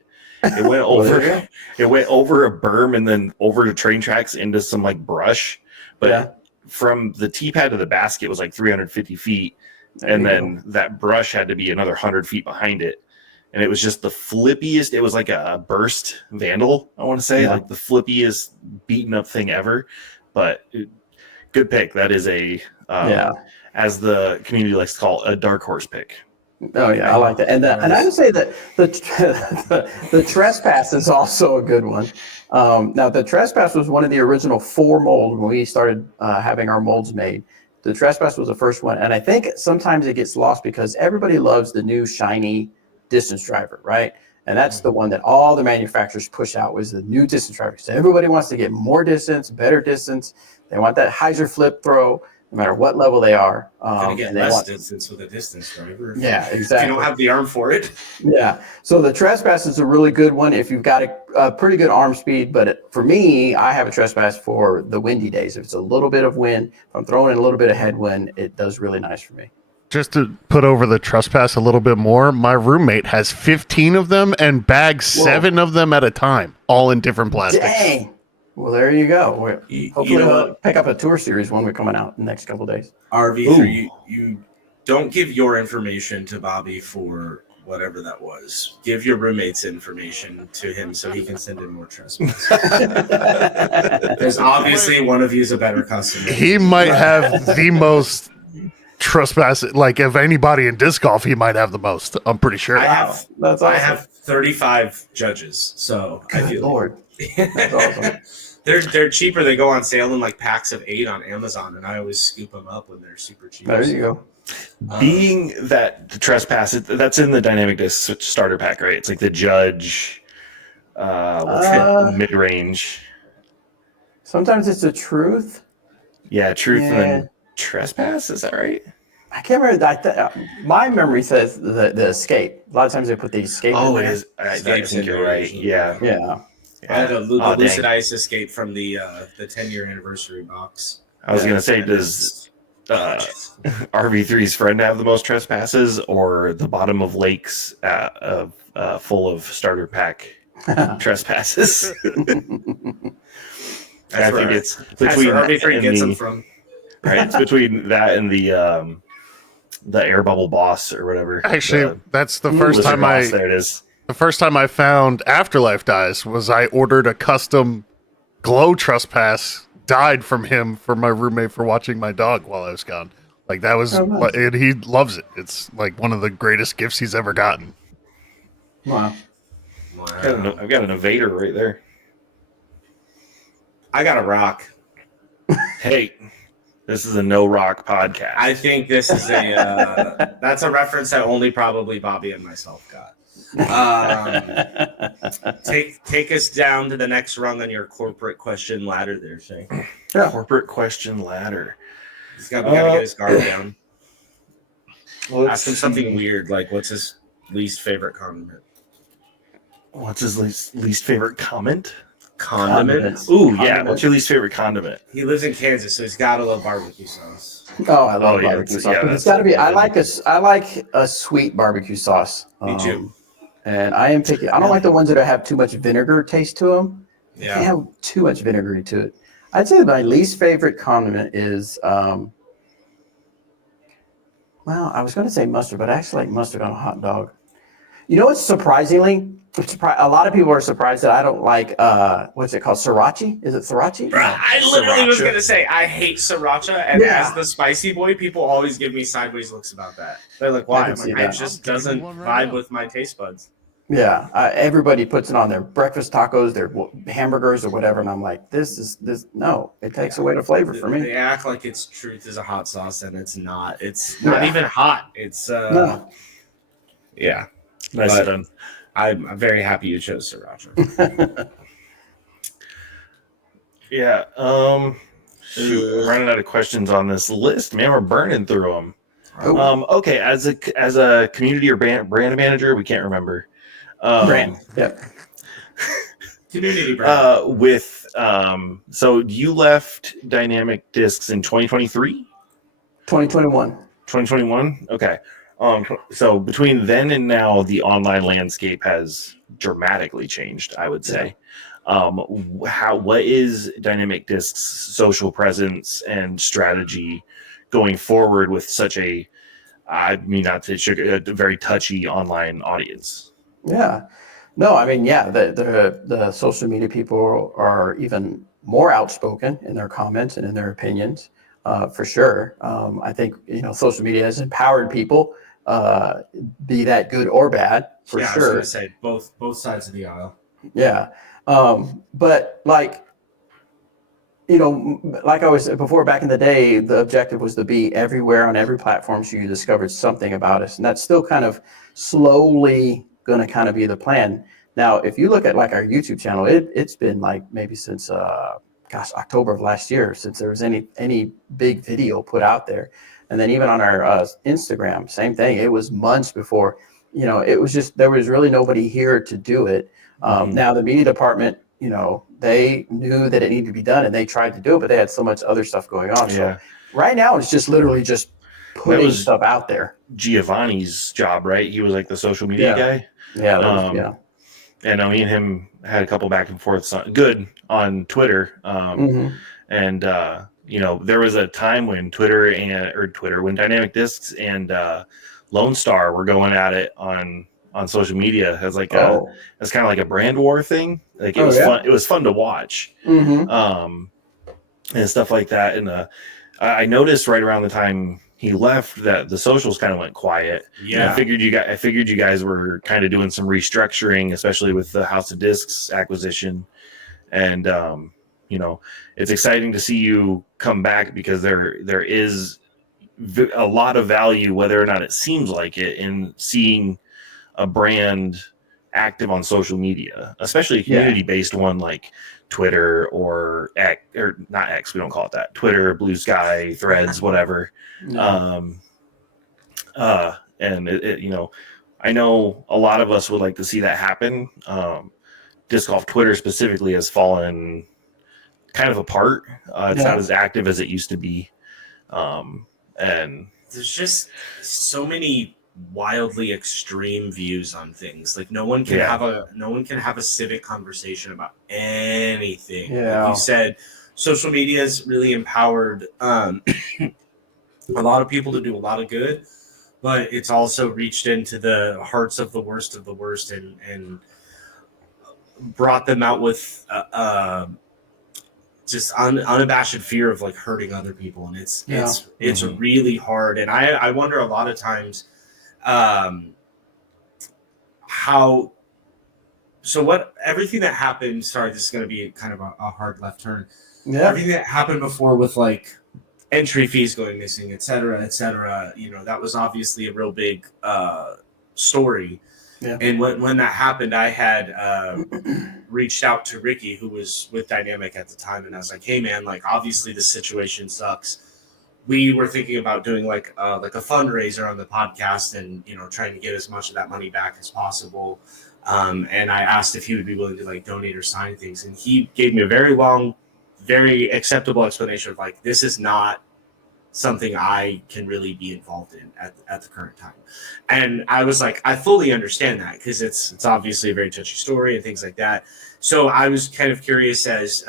It went over. It went over a berm and then over to train tracks into some like brush. But from the tee pad to the basket was like 350 feet. And then that brush had to be another 100 feet behind it. And it was just the flippiest. It was like a burst Vandal, I want to say. Like the flippiest beaten up thing ever. But good pick. That is as the community likes to call it, a dark horse pick. Oh yeah, I like that. And I would say that the trespass is also a good one. Now the trespass was one of the original 4 molds when we started having our molds made. The trespass was the first one, and I think sometimes it gets lost because everybody loves the new shiny distance driver, right? And that's the one that all the manufacturers push out was the new distance driver. So everybody wants to get more distance, better distance. They want that hyzer flip throw, no matter what level they are. Gonna get and they less want, distance with a distance driver. yeah, If exactly. you don't have the arm for it. Yeah. So the trespass is a really good one if you've got a pretty good arm speed. But for me, I have a trespass for the windy days. If it's a little bit of wind, if I'm throwing in a little bit of headwind, it does really nice for me. Just to put over the trespass a little bit more, my roommate has 15 of them and bags 7 of them at a time, all in different plastics. Dang. Well, there you go. Hopefully, You know we'll what? pick up a tour series when we're coming out in the next couple of days. RV3, you don't give your information to Bobby for whatever that was. Give your roommate's information to him so he can send in more trespass. Because obviously one of you is a better customer. He might have the most trespass, like if anybody in disc golf, he might have the most. I'm pretty sure. That's awesome. I have 35 judges, so I Good feel Lord. That's awesome. they're cheaper. They go on sale in like packs of 8 on Amazon, and I always scoop them up when they're super cheap. There you go. Being that the trespass, that's in the dynamic disc starter pack, right? It's like the judge, mid range. Sometimes it's the truth. Yeah, truth Yeah. and then trespass. Is that right? I can't remember. My memory says the escape. A lot of times they put the escape. Oh, in it there. is. I Escape's think in you're there right. usually. Yeah. Yeah. I had the Oh, Lucid dang. Ice escape from the 10-year anniversary box. I was gonna say, does RV3's friend have the most trespasses, or the bottom of lakes full of starter pack trespasses? I think it's between where RV3 and gets them the, from. right. It's between that and the air bubble boss or whatever. Actually, that's the the first lizard time boss, there it is. the first time I found Afterlife Dies was I ordered a custom glow trespass dyed from him for my roommate for watching my dog while I was gone. Like that was, Oh, nice. and he loves it. It's like one of the greatest gifts he's ever gotten. Wow. I've got an evader right there. I got a rock. Hey, this is a no rock podcast. I think this is a that's a reference that only probably Bobby and myself got. Take us down to the next rung on your corporate question ladder there, Shay. Yeah. Corporate question ladder. We gotta get his guard down. Let's Ask him something see. weird, like what's his least favorite condiment? What's his least favorite comment? Condiment? Ooh, yeah. What's your least favorite condiment? He lives in Kansas, so he's gotta love barbecue sauce. Oh, I love Oh, yeah, barbecue that's- sauce. yeah, But that's it's got to be. I definitely- like a sweet barbecue sauce. Me too. And I am picky. I don't like the ones that have too much vinegar taste to them. They Yeah. have too much vinegar to it. I'd say my least favorite condiment is, well, I was going to say mustard, but I actually like mustard on a hot dog. You know what's surprisingly, a lot of people are surprised that I don't like, what's it called? Sriracha? Is it Sriracha? Bruh, I literally was Sriracha. gonna say I hate Sriracha, and Yeah. as the Spiiciiboii, people always give me sideways looks about that. They're like, "Why?" I can I'm see like, "It that. just I'm getting doesn't one right vibe now. with my taste buds." Yeah. Everybody puts it on their breakfast tacos, their hamburgers or whatever. And I'm like, no, it takes away the flavor for me. They act like it's truth is a hot sauce, and it's not. It's not Yeah. even hot. It's No. yeah. Nice But- done. I'm very happy you chose Sriracha. Yeah. Shoot, I'm running out of questions on this list. Man, we're burning through them. Oh. Okay, as a community or brand manager, we can't remember. Brand. Yep. Community brand. So you left Dynamic Discs in 2023? 2021. 2021? Okay. So between then and now, the online landscape has dramatically changed, I would say. What is Dynamic Discs' social presence and strategy going forward with such a, I mean, not to sugar, a very touchy online audience? Yeah. No, I mean, yeah, the social media people are even more outspoken in their comments and in their opinions, for sure. I think, social media has empowered people be that good or bad for yeah, sure. I was gonna say both sides of the aisle. Yeah. But like, you know, like I was before, back in the day, the objective was to be everywhere on every platform so you discovered something about us. And that's still kind of slowly going to kind of be the plan. Now, if you look at like our YouTube channel, it's been like maybe since, October of last year, since there was any big video put out there. And then even on our Instagram, same thing. It was months before, you know, it was just, there was really nobody here to do it. Now the media department, you know, they knew that it needed to be done and they tried to do it, but they had so much other stuff going on. Yeah. So right now it's just literally just putting stuff out there. Giovanni's job, right? He was like the social media guy. Yeah. Yeah. And me and him had a couple back and forth on Twitter. And you know, there was a time when when Dynamic Discs and Lone Star were going at it on social media as like as kind of like a brand war thing. Like it was fun. It was fun to watch, and stuff like that. And I noticed right around the time he left that the socials kind of went quiet. Yeah, I figured you guys were kind of doing some restructuring, especially with the House of Discs acquisition, and you know, it's exciting to see you come back because there is a lot of value, whether or not it seems like it, in seeing a brand active on social media, especially a community-based one like Twitter or not X, we don't call it that. Twitter, Blue Sky, Threads, whatever. And it you know, I know a lot of us would like to see that happen. Disc golf Twitter specifically has fallen kind of apart. It's not as active as it used to be. And there's just so many wildly extreme views on things. Like no one can have a civic conversation about anything. Like you said, social media has really empowered a lot of people to do a lot of good, but it's also reached into the hearts of the worst and brought them out with just unabashed fear of like hurting other people. And it's really hard. And I wonder a lot of times everything that happened, sorry, this is going to be kind of a hard left turn. Yeah. Everything that happened before with like entry fees going missing, et cetera, you know, that was obviously a real big story. Yeah. And when that happened, I had reached out to Ricky, who was with Dynamic at the time, and I was like, "Hey, man, like obviously the situation sucks. We were thinking about doing like a fundraiser on the podcast, and you know, trying to get as much of that money back as possible." And I asked if he would be willing to like donate or sign things, and he gave me a very long, very acceptable explanation of like, this is not something I can really be involved in at the current time. And I was like, I fully understand that because it's obviously a very touchy story and things like that. So I was kind of curious as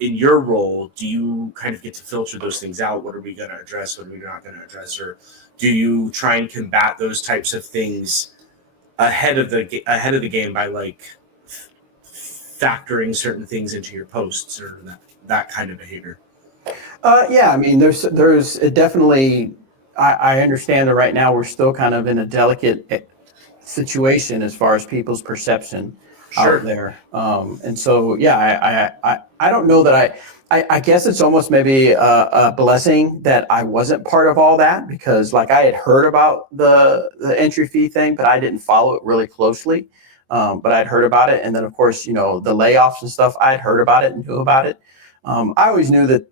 in your role, do you kind of get to filter those things out? What are we going to address? What are we not going to address? Or do you try and combat those types of things ahead of the game by like factoring certain things into your posts or that kind of behavior? Yeah, I mean, there's definitely, I understand that right now we're still kind of in a delicate situation as far as people's perception out there. And so, yeah, I don't know that I guess it's almost maybe a blessing that I wasn't part of all that, because like I had heard about the entry fee thing, but I didn't follow it really closely. But I'd heard about it. And then of course, you know, the layoffs and stuff, I'd heard about it and knew about it. I always knew that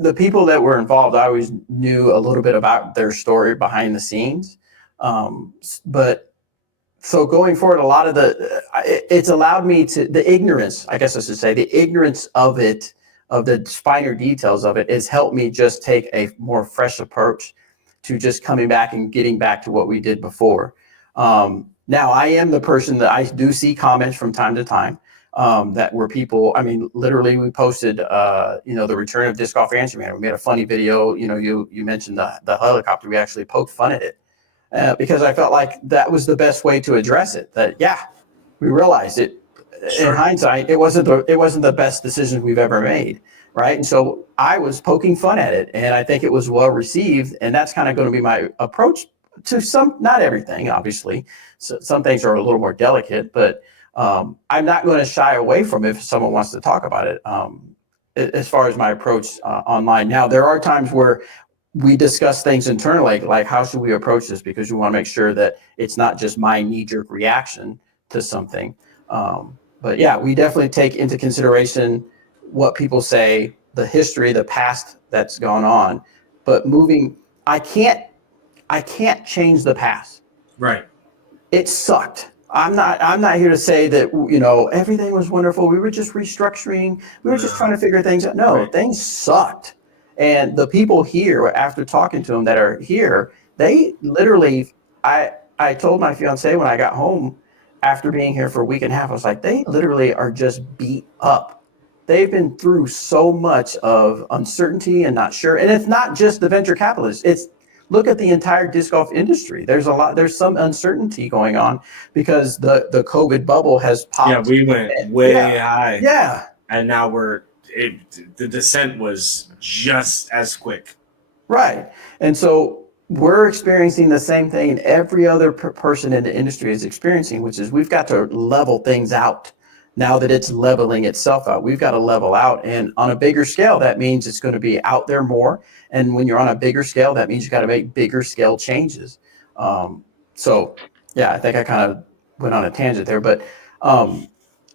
the people that were involved, I always knew a little bit about their story behind the scenes. But so going forward, a lot of it's allowed me to, the ignorance, I guess I should say, the ignorance of it, of the finer details of it, has helped me just take a more fresh approach to just coming back and getting back to what we did before. Now I am the person that I do see comments from time to time. That were people, I mean, literally we posted, you know, the return of Disc Golf Rancher Man. We made a funny video, you know, you mentioned the helicopter. We actually poked fun at it because I felt like that was the best way to address it. That, yeah, we realized it in hindsight, it wasn't the best decision we've ever made. right? And so I was poking fun at it, and I think it was well received. And that's kind of going to be my approach to some, not everything, obviously. So some things are a little more delicate, but I'm not going to shy away from it if someone wants to talk about it. As far as my approach online, now there are times where we discuss things internally, like how should we approach this, because we want to make sure that it's not just my knee-jerk reaction to something. But yeah, we definitely take into consideration what people say, the history, the past that's gone on. But I can't change the past. Right. It sucked. I'm not here to say that, you know, everything was wonderful. We were just restructuring. We were just trying to figure things out. No, Right. Things sucked. And the people here, after talking to them that are here, they literally, I told my fiance when I got home after being here for a week and a half, I was like, they literally are just beat up. They've been through so much of uncertainty and not sure. And it's not just the venture capitalists. It's look at the entire disc golf industry. There's some uncertainty going on because the COVID bubble has popped. Yeah, we went way high. Yeah. And now the descent was just as quick. Right. And so we're experiencing the same thing every other person in the industry is experiencing, which is we've got to level things out. Now that it's leveling itself out, we've got to level out. And on a bigger scale, that means it's going to be out there more. And when you're on a bigger scale, that means you got to make bigger scale changes. So yeah, I think I kind of went on a tangent there, but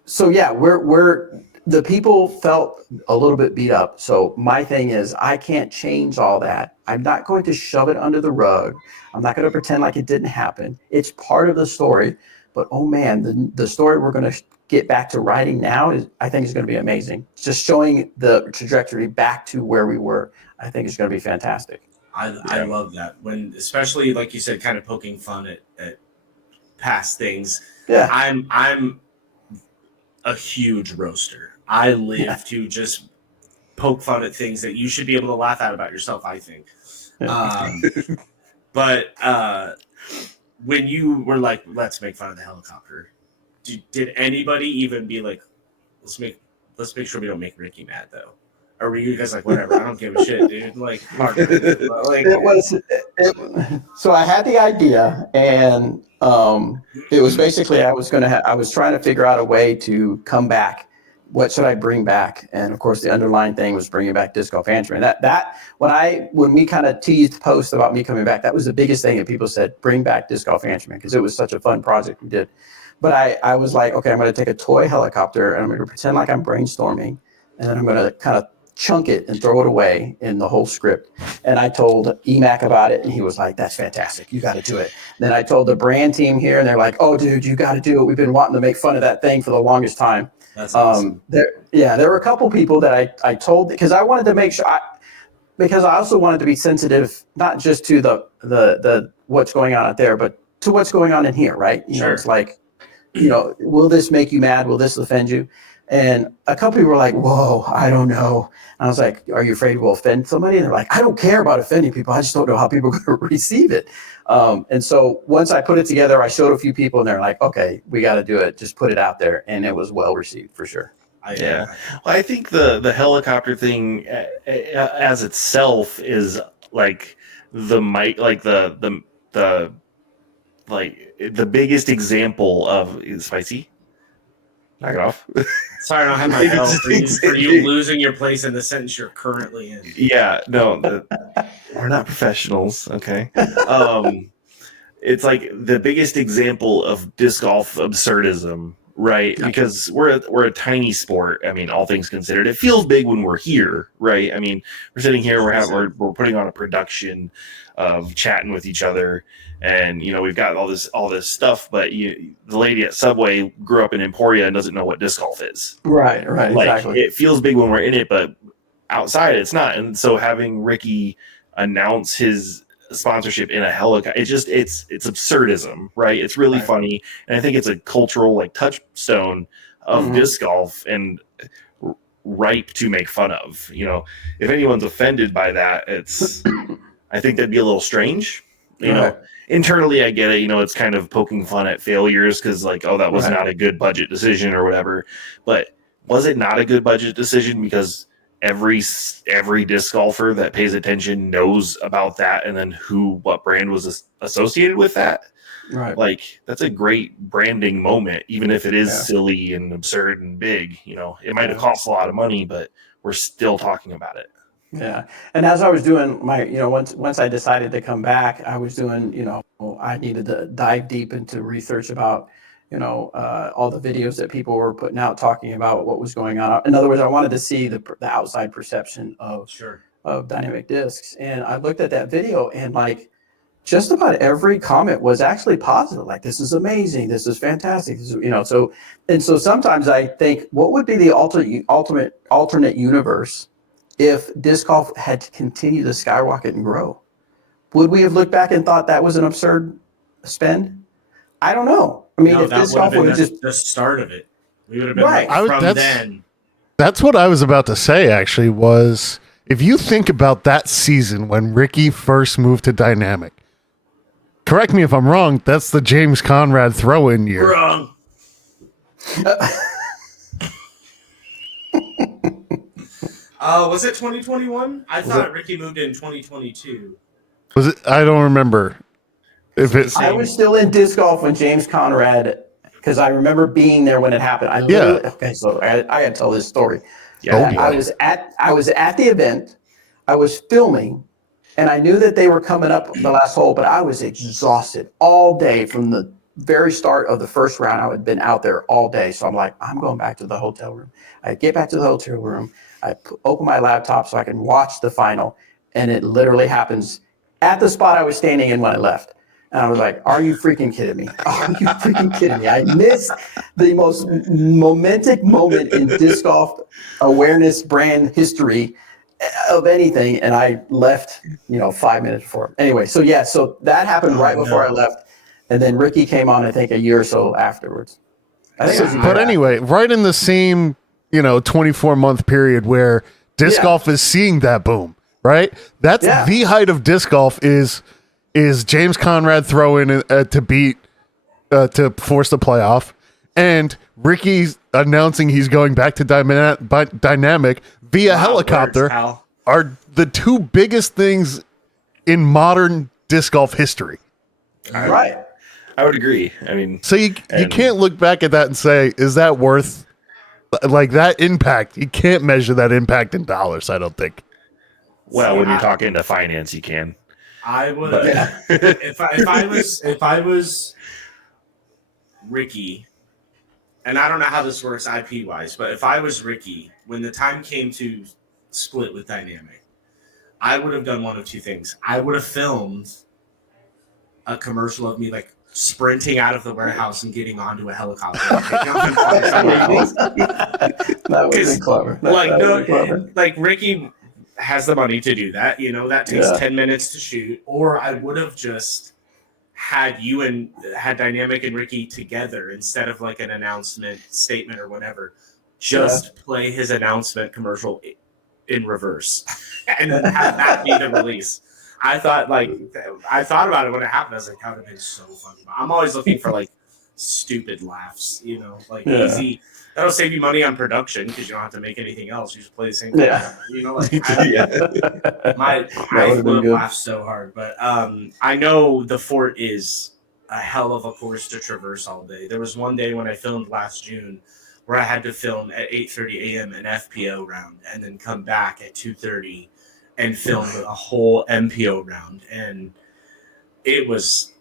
so yeah, we're the people felt a little bit beat up. So my thing is, I can't change all that. I'm not going to shove it under the rug. I'm not going to pretend like it didn't happen. It's part of the story. But oh man, the story we're going to get back to writing now I think is going to be amazing. Just showing the trajectory back to where we were, I think is going to be fantastic. I love that, when especially like you said, kind of poking fun at past things. Yeah, I'm a huge roaster. I live to just poke fun at things that you should be able to laugh at about yourself, I think. But when you were like, let's make fun of the helicopter, did anybody even be like, let's make sure we don't make Ricky mad though? Or were you guys like, whatever, I don't give a shit, dude? Like, so I had the idea, and it was basically I was trying to figure out a way to come back. What should I bring back? And of course, the underlying thing was bringing back disc golf answering. That when we kind of teased posts about me coming back, that was the biggest thing that people said, bring back disc golf answering, because it was such a fun project we did. But I was like, okay, I'm going to take a toy helicopter and I'm going to pretend like I'm brainstorming, and then I'm going to kind of chunk it and throw it away in the whole script. And I told EMAC about it, and he was like, that's fantastic. You got to do it. Then I told the brand team here, and they're like, oh, dude, you got to do it. We've been wanting to make fun of that thing for the longest time. That's awesome. There were a couple people that I told, because I wanted to make sure, because I also wanted to be sensitive, not just to the what's going on out there, but to what's going on in here, right? You know, it's like, you know, will this make you mad? Will this offend you? And a couple people were like, whoa, I don't know. And I was like, are you afraid we'll offend somebody? And they're like, I don't care about offending people. I just don't know how people are going to receive it. And so once I put it together, I showed a few people, and they're like, okay, we got to do it. Just put it out there. And it was well received for sure. Well, I think the helicopter thing as itself is like the biggest example of spicy. Knock it off. Sorry, I don't have my help for you losing your place in the sentence you're currently in. Yeah, no, we're not professionals, okay? It's like the biggest example of disc golf absurdism, right? Because we're a tiny sport. I mean, all things considered, it feels big when we're here, right? I mean, we're sitting here, we're putting on a production of chatting with each other. And you know, we've got all this stuff, but the lady at Subway grew up in Emporia and doesn't know what disc golf is. Right, like, exactly. It feels big when we're in it, but outside it's not. And so having Ricky announce his sponsorship in a helicopter, it's absurdism, right? It's really funny, and I think it's a cultural like touchstone of disc golf and ripe to make fun of. You know, if anyone's offended by that, I think that'd be a little strange. You know. Internally, I get it. You know, it's kind of poking fun at failures because, like, oh, that was not a good budget decision or whatever. But was it not a good budget decision because every disc golfer that pays attention knows about that, and then what brand was associated with that. Right. Like, that's a great branding moment, even if it is silly and absurd and big. It might have cost a lot of money, but we're still talking about it. Yeah. And as I was doing my, once I decided to come back, I was doing, I needed to dive deep into research about, all the videos that people were putting out talking about what was going on. In other words, I wanted to see the outside perception of dynamic discs. And I looked at that video, and like just about every comment was actually positive. Like, this is amazing. This is fantastic. This is, so sometimes I think, what would be the alternate universe if disc golf had to continue to skyrocket and grow? Would we have looked back and thought that was an absurd spend? I don't know. I mean, if disc golf would have just the start of it, we would have been Right. then. That's what I was about to say, actually, was if you think about that season when Ricky first moved to Dynamic, correct me if I'm wrong, that's the James Conrad throw-in year. Wrong. Was it 2021? I thought Ricky moved in 2022. Was it? I don't remember. If it's I was still in disc golf when James Conrad, because I remember being there when it happened. Okay, so I got to tell this story. Yeah, I was at the event. I was filming, and I knew that they were coming up the last hole, but I was exhausted all day from the very start of the first round. I had been out there all day, so I'm like, I'm going back to the hotel room. I get back to the hotel room. I open my laptop so I can watch the final, and it literally happens at the spot I was standing in when I left. And I was like, are you freaking kidding me? Are you freaking kidding me? I missed the most momentous moment in disc golf awareness brand history of anything, and I left, 5 minutes before. Anyway, so that happened right before I left, and then Ricky came on, I think, a year or so afterwards. I think it was a year But anyway, right in the same 24-month period where disc golf is seeing that boom, right? That's the height of disc golf is James Conrad throw in to beat to force the playoff, and Ricky's announcing he's going back to Dynamic via helicopter are the two biggest things in modern disc golf history. Right. I would agree. I mean, so you can't look back at that and say, is that worth like that impact? You can't measure that impact in dollars, I don't think. Well, when you're talking to finance, you can. I would if I was Ricky, and I don't know how this works IP wise, but if I was Ricky, when the time came to split with Dynamic, I would have done one of two things. I would have filmed a commercial of me like sprinting out of the warehouse and getting onto a helicopter. That was clever. Like Ricky has the money to do that. That takes 10 minutes to shoot. Or I would have just had Dynamic and Ricky together instead of like an announcement statement or whatever. Just play his announcement commercial in reverse and then have that be the release. I thought about it when it happened. I was like, that would have been so funny. I'm always looking for like stupid laughs, easy. That'll save you money on production because you don't have to make anything else. You just play the same thing. I would have laughed so hard. But I know the fort is a hell of a course to traverse all day. There was one day when I filmed last June where I had to film at 8:30 a.m. an FPO round and then come back at 2:30 and film a whole MPO round. And it was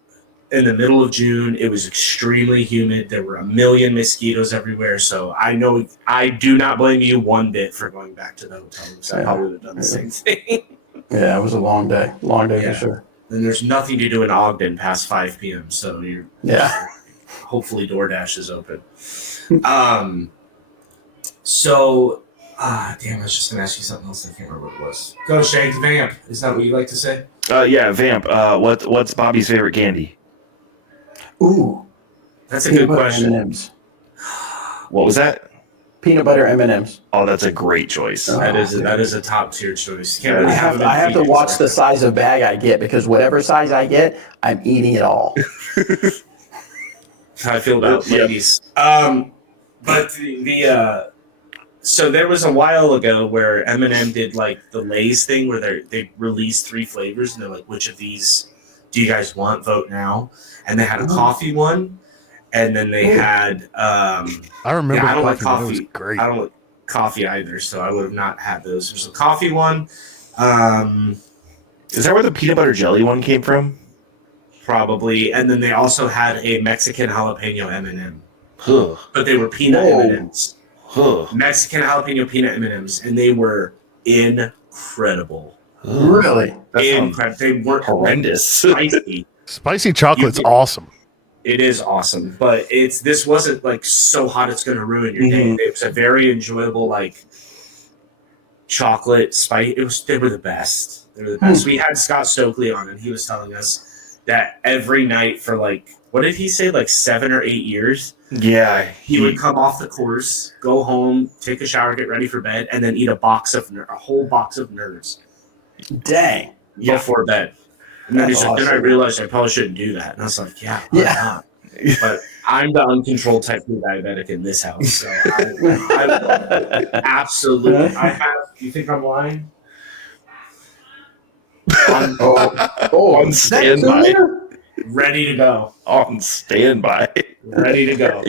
in the middle of June. It was extremely humid. There were a million mosquitoes everywhere. So I know I do not blame you one bit for going back to the hotel room. So I probably would have done the same thing. Yeah, it was a long day. For sure. And there's nothing to do in Ogden past 5 p.m. So hopefully DoorDash is open. Damn, I was just going to ask you something else. I can't remember what it was. Go, Shank. Vamp. Is that what you like to say? Vamp. What's Bobby's favorite candy? Ooh. That's a good question. M&Ms. What was that? Peanut butter M&Ms. Oh, that's a great choice. That is a top tier choice. Can't really I have to watch the size of bag I get because whatever size I get, I'm eating it all. How I feel about ladies. But So there was a while ago where M&M did like the Lay's thing where they released 3 flavors and they're like, which of these do you guys want? Vote now. And they had a coffee one, and then they had I remember I don't like coffee. That coffee. was great. I don't like coffee either, so I would have not had those. There's a coffee one. Is that where the peanut butter jelly one came from? Probably. And then they also had a Mexican jalapeno M&M. Huh. But they were peanut M&Ms. Huh. Mexican jalapeno peanut M&Ms, and they were incredible. Really? Incredible. They weren't horrendous. Spicy. Spicy chocolate's awesome. It is awesome, but this wasn't like so hot it's going to ruin your day. It was a very enjoyable like chocolate spice. They were the best. They were the best. We had Scott Stokely on, and he was telling us that every night for like, what did he say, like 7 or 8 years? Yeah, he would come off the course, go home, take a shower, get ready for bed, and then eat a whole box of Nerds. Dang. Before bed. And then, then I realized I probably shouldn't do that. And I was like, yeah. But I'm the uncontrolled type 2 diabetic in this house. So I absolutely. You think I'm lying? On standby. Ready to go. On standby. Ready to go.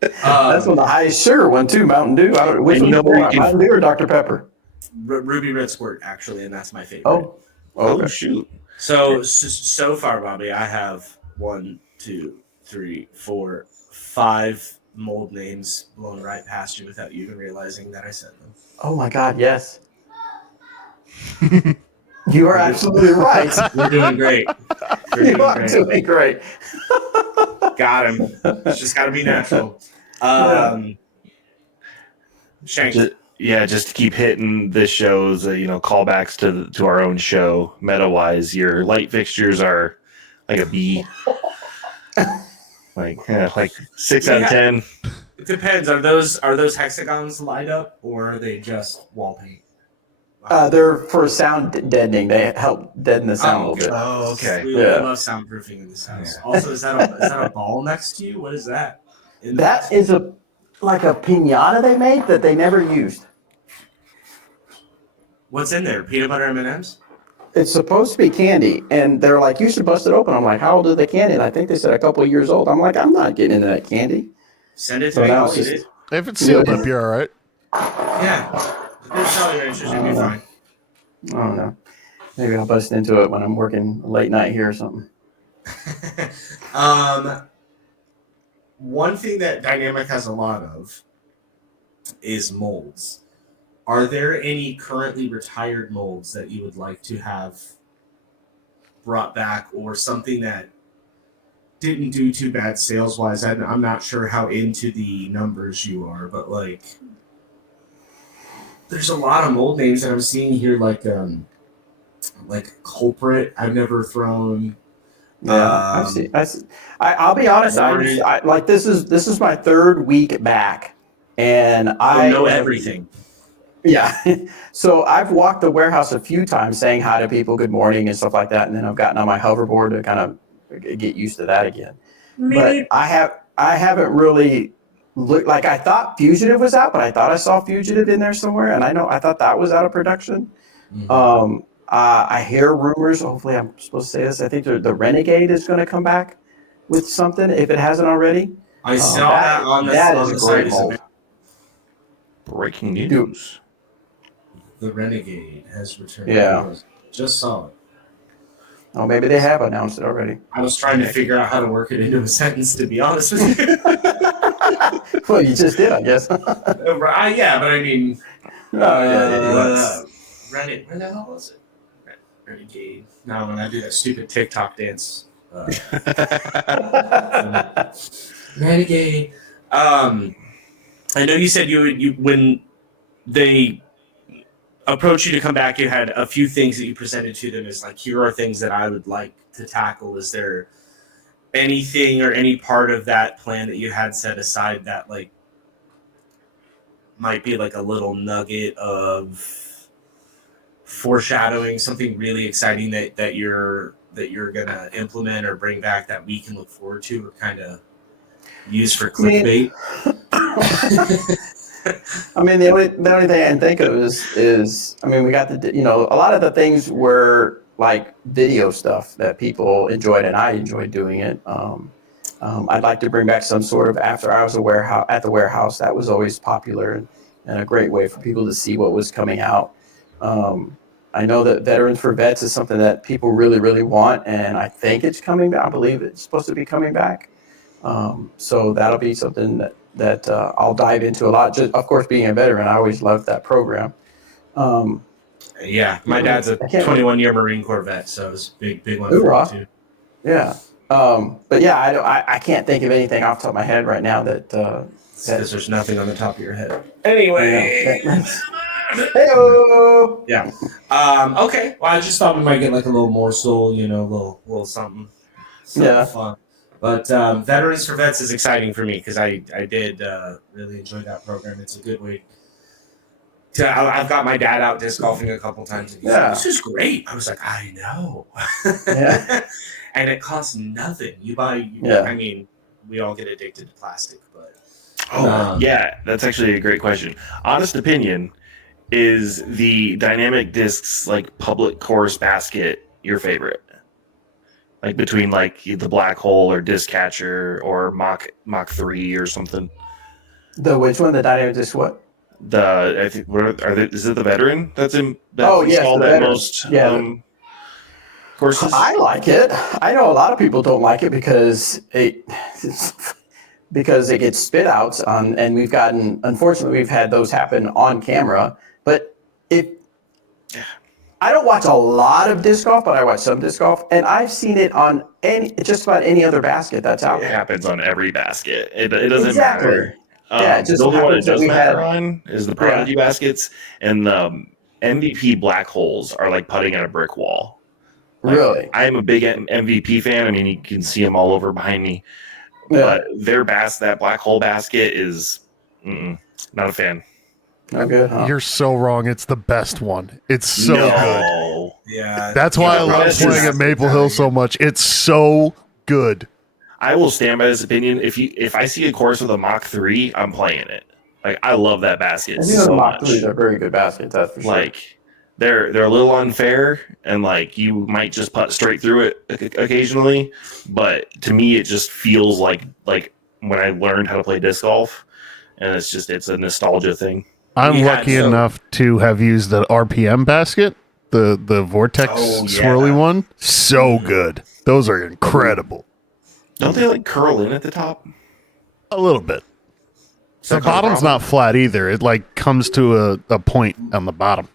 That's one of the highest sugar one, too, Mountain Dew. Which one? Mountain Dew or Dr. Pepper? Ruby Red Squirt, actually, and that's my favorite. Oh, shoot. So far, Bobby, I have 1, 2, 3, 4, 5 mold names blown right past you without you even realizing that I said them. Oh my God, yes. You are absolutely right. We're doing great. You are doing great. Got him. It's just got to be natural. Shank. Just to keep hitting this show's, callbacks to our own show. Meta-wise, your light fixtures are like a B, like 6 out of 10. It depends. Are those hexagons light up, or are they just wall paint? They're for sound deadening. They help deaden the sound a little bit. Oh, okay. We love soundproofing in this house. Yeah. Also, is that a ball next to you? What is that? That is like a piñata they made that they never used. What's in there? Peanut butter M&Ms? It's supposed to be candy, and they're like, you should bust it open. I'm like, how old is the candy? And I think they said a couple of years old. I'm like, I'm not getting into that candy. Send it to me. I'll eat it. If it's sealed up, you're all right. Yeah. There's probably ranchers you'll be fine. I don't know. Maybe I'll bust into it when I'm working late night here or something. One thing that Dynamic has a lot of is molds. Are there any currently retired molds that you would like to have brought back, or something that didn't do too bad sales-wise? I'm not sure how into the numbers you are, but like, there's a lot of mold names that I'm seeing here, like Culprit. I've never thrown. Yeah, I'll be honest. I like this is my 3rd week back, and I know everything. Yeah. So I've walked the warehouse a few times saying hi to people, good morning and stuff like that. And then I've gotten on my hoverboard to kind of get used to that again. But I haven't really looked, like I thought Fugitive was out, but I thought I saw Fugitive in there somewhere. And I thought that was out of production. Mm-hmm. I hear rumors, hopefully I'm supposed to say this, I think the Renegade is going to come back with something if it hasn't already. I saw that on the That is a great mold. Breaking news. The Renegade has returned. Yeah. Just saw it. Oh, maybe they have announced it already. I was trying to figure out how to work it into a sentence, to be honest with you. Well, you just did, I guess. Yeah, but I mean... Reddit, where the hell was it? Renegade. No, when I do that stupid TikTok dance. Renegade. I know you said you when they approached you to come back, you had a few things that you presented to them as like, here are things that I would like to tackle. Is there anything or any part of that plan that you had set aside that like might be like a little nugget of foreshadowing, something really exciting that you're gonna implement or bring back that we can look forward to or kind of use for clickbait? I mean, the only thing I can think of is I mean, we got a lot of the things were like video stuff that people enjoyed, and I enjoyed doing it. I'd like to bring back some sort of after hours at the warehouse. That was always popular and a great way for people to see what was coming out. I know that Veterans for Vets is something that people really, really want, and I think it's coming back. I believe it's supposed to be coming back. So that'll be something that I'll dive into a lot. Just, of course, being a veteran, I always loved that program. Yeah, my dad's a 21-year Marine Corps vet, so it's a big one for me too. Yeah. But yeah, I can't think of anything off the top of my head right now that because there's nothing on the top of your head. Anyway. Hey-o! Yeah. Okay. Well, I just thought we might get like a little morsel, little something fun. But Veterans for Vets is exciting for me because I did really enjoy that program. It's a good way I've got my dad out disc golfing a couple times. And he's like, this is great. I was like, I know. Yeah. And it costs nothing. I mean, we all get addicted to plastic, but. Yeah, that's actually a great question. Honest opinion, is the dynamic discs like public course basket your favorite? Like between like the Black Hole or Disc Catcher or Mach 3 or something? The which one? The dynamic disc what? I think is it the Veteran that's in installed at most courses? I like it. I know a lot of people don't like it because it gets spit outs on, and unfortunately we've had those happen on camera. But I don't watch a lot of disc golf, but I watch some disc golf, and I've seen it on just about any other basket that's out there. It happens on every basket. It doesn't matter. Yeah, the only one it does matter on is the Prodigy baskets, and the MVP Black Holes are like putting at a brick wall. Really? I'm a big MVP fan. I mean, you can see them all over behind me. Yeah. But that Black Hole basket is not a fan. Not good, huh? You're so wrong. It's the best one. It's so good. Yeah. That's why I love playing at Maple Hill so much. It's so good. I will stand by this opinion. If I see a course with a Mach 3, I'm playing it. Like, I love that basket so much. Mach 3s are very good baskets, that's for sure. Like, they're a little unfair, and like you might just putt straight through it occasionally. But to me, it just feels like when I learned how to play disc golf, and it's a nostalgia thing. I'm lucky enough to have used the RPM basket, the Vortex swirly one. So good. Those are incredible. Don't they like curl in at the top? A little bit. The bottom's not flat either. It like comes to a point on the bottom.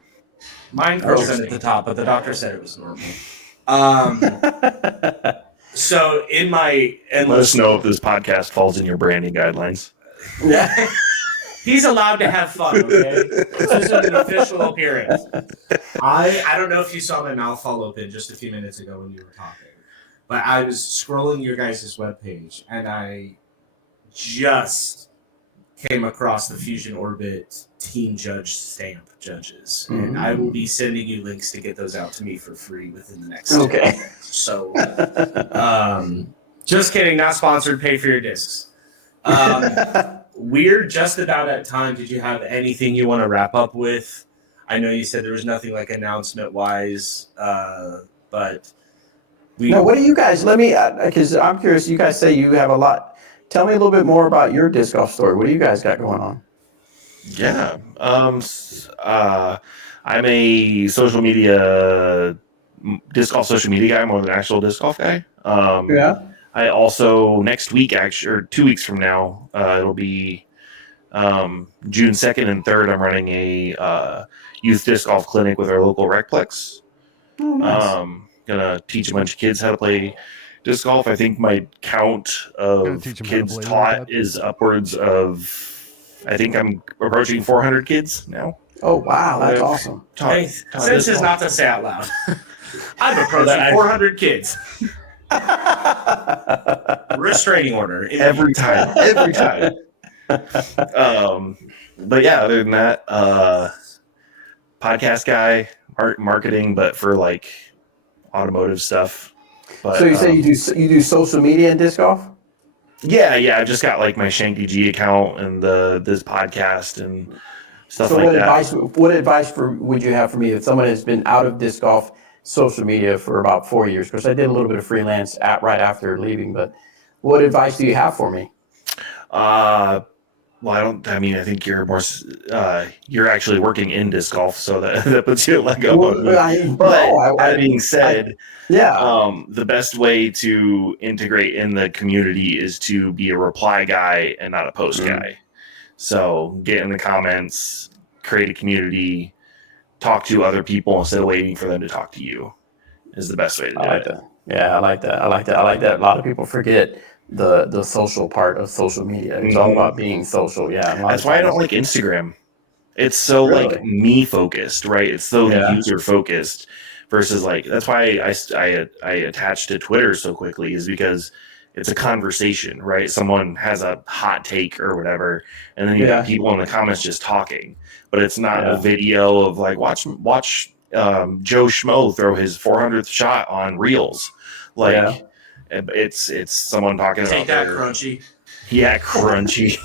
Mine curls in at the top, but the doctor said it was normal. So in my let us know if this podcast falls in your branding guidelines. Yeah. He's allowed to have fun, okay? This is an official appearance. I don't know if you saw my mouth fall open just a few minutes ago when you were talking, but I was scrolling your guys' webpage, and I just came across the Fusion Orbit Team Judge Stamp judges, and I will be sending you links to get those out to me for free within the next 2 days. So, just kidding, not sponsored. Pay for your discs. We're just about at time. Did you have anything you want to wrap up with? I know you said there was nothing like announcement wise, but what do you guys? Let me, because I'm curious. You guys say you have a lot. Tell me a little bit more about your disc golf story. What do you guys got going on? Yeah, I'm a social media disc golf social media guy more than an actual disc golf guy. I also next week, actually, or 2 weeks from now, it'll be June 2nd and 3rd. I'm running a youth disc golf clinic with our local Recplex. Oh, nice. Gonna teach a bunch of kids how to play disc golf. I think my count of kids taught is upwards of. I think I'm approaching 400 kids now. Oh wow, that's awesome. Hey, this is not to say out loud. I'm approaching 400 kids. Restraining order every time. But yeah, other than that, podcast guy, marketing, but for like automotive stuff. But, so you say you do social media in disc golf? Yeah. I've just got like my ShankedDG account and this podcast and stuff So like that. what advice would you have for me if someone has been out of disc golf social media for about 4 years? Because I did a little bit of freelance right after leaving, but what advice do you have for me? Well, I think you're more, you're actually working in disc golf, so that puts you a leg up on me. But that being said, the best way to integrate in the community is to be a reply guy and not a post guy. So get in the comments, create a community, talk to other people instead of waiting for them to talk to you is the best way to do it. That. Yeah, I like that. I like that. A lot of people forget the social part of social media. It's all about being social. Yeah. That's why I don't like Instagram. It's so like me focused, right? It's so user focused versus like, that's why I attached to Twitter so quickly, is because it's a conversation, right? Someone has a hot take or whatever, and then you have people in the comments just talking, but it's not a video of like, watch Joe Schmo throw his 400th shot on Reels. Like, it's someone talking about take that Crunchy. Yeah, Crunchy.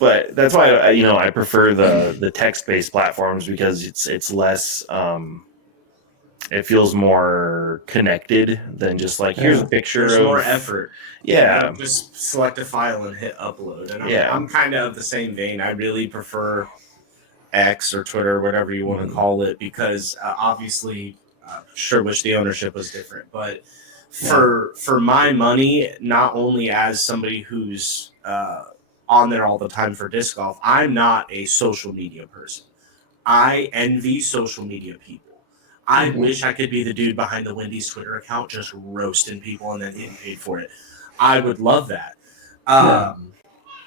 But that's why I prefer the text-based platforms, because it's less it feels more connected than just like, here's a picture. There's more effort. Yeah. Just select a file and hit upload. And I'm kind of the same vein. I really prefer X or Twitter, whatever you want to call it, because obviously sure wish the ownership was different, but for my money, not only as somebody who's on there all the time for disc golf, I'm not a social media person. I envy social media people. I wish I could be the dude behind the Wendy's Twitter account just roasting people and then getting paid for it. I would love that.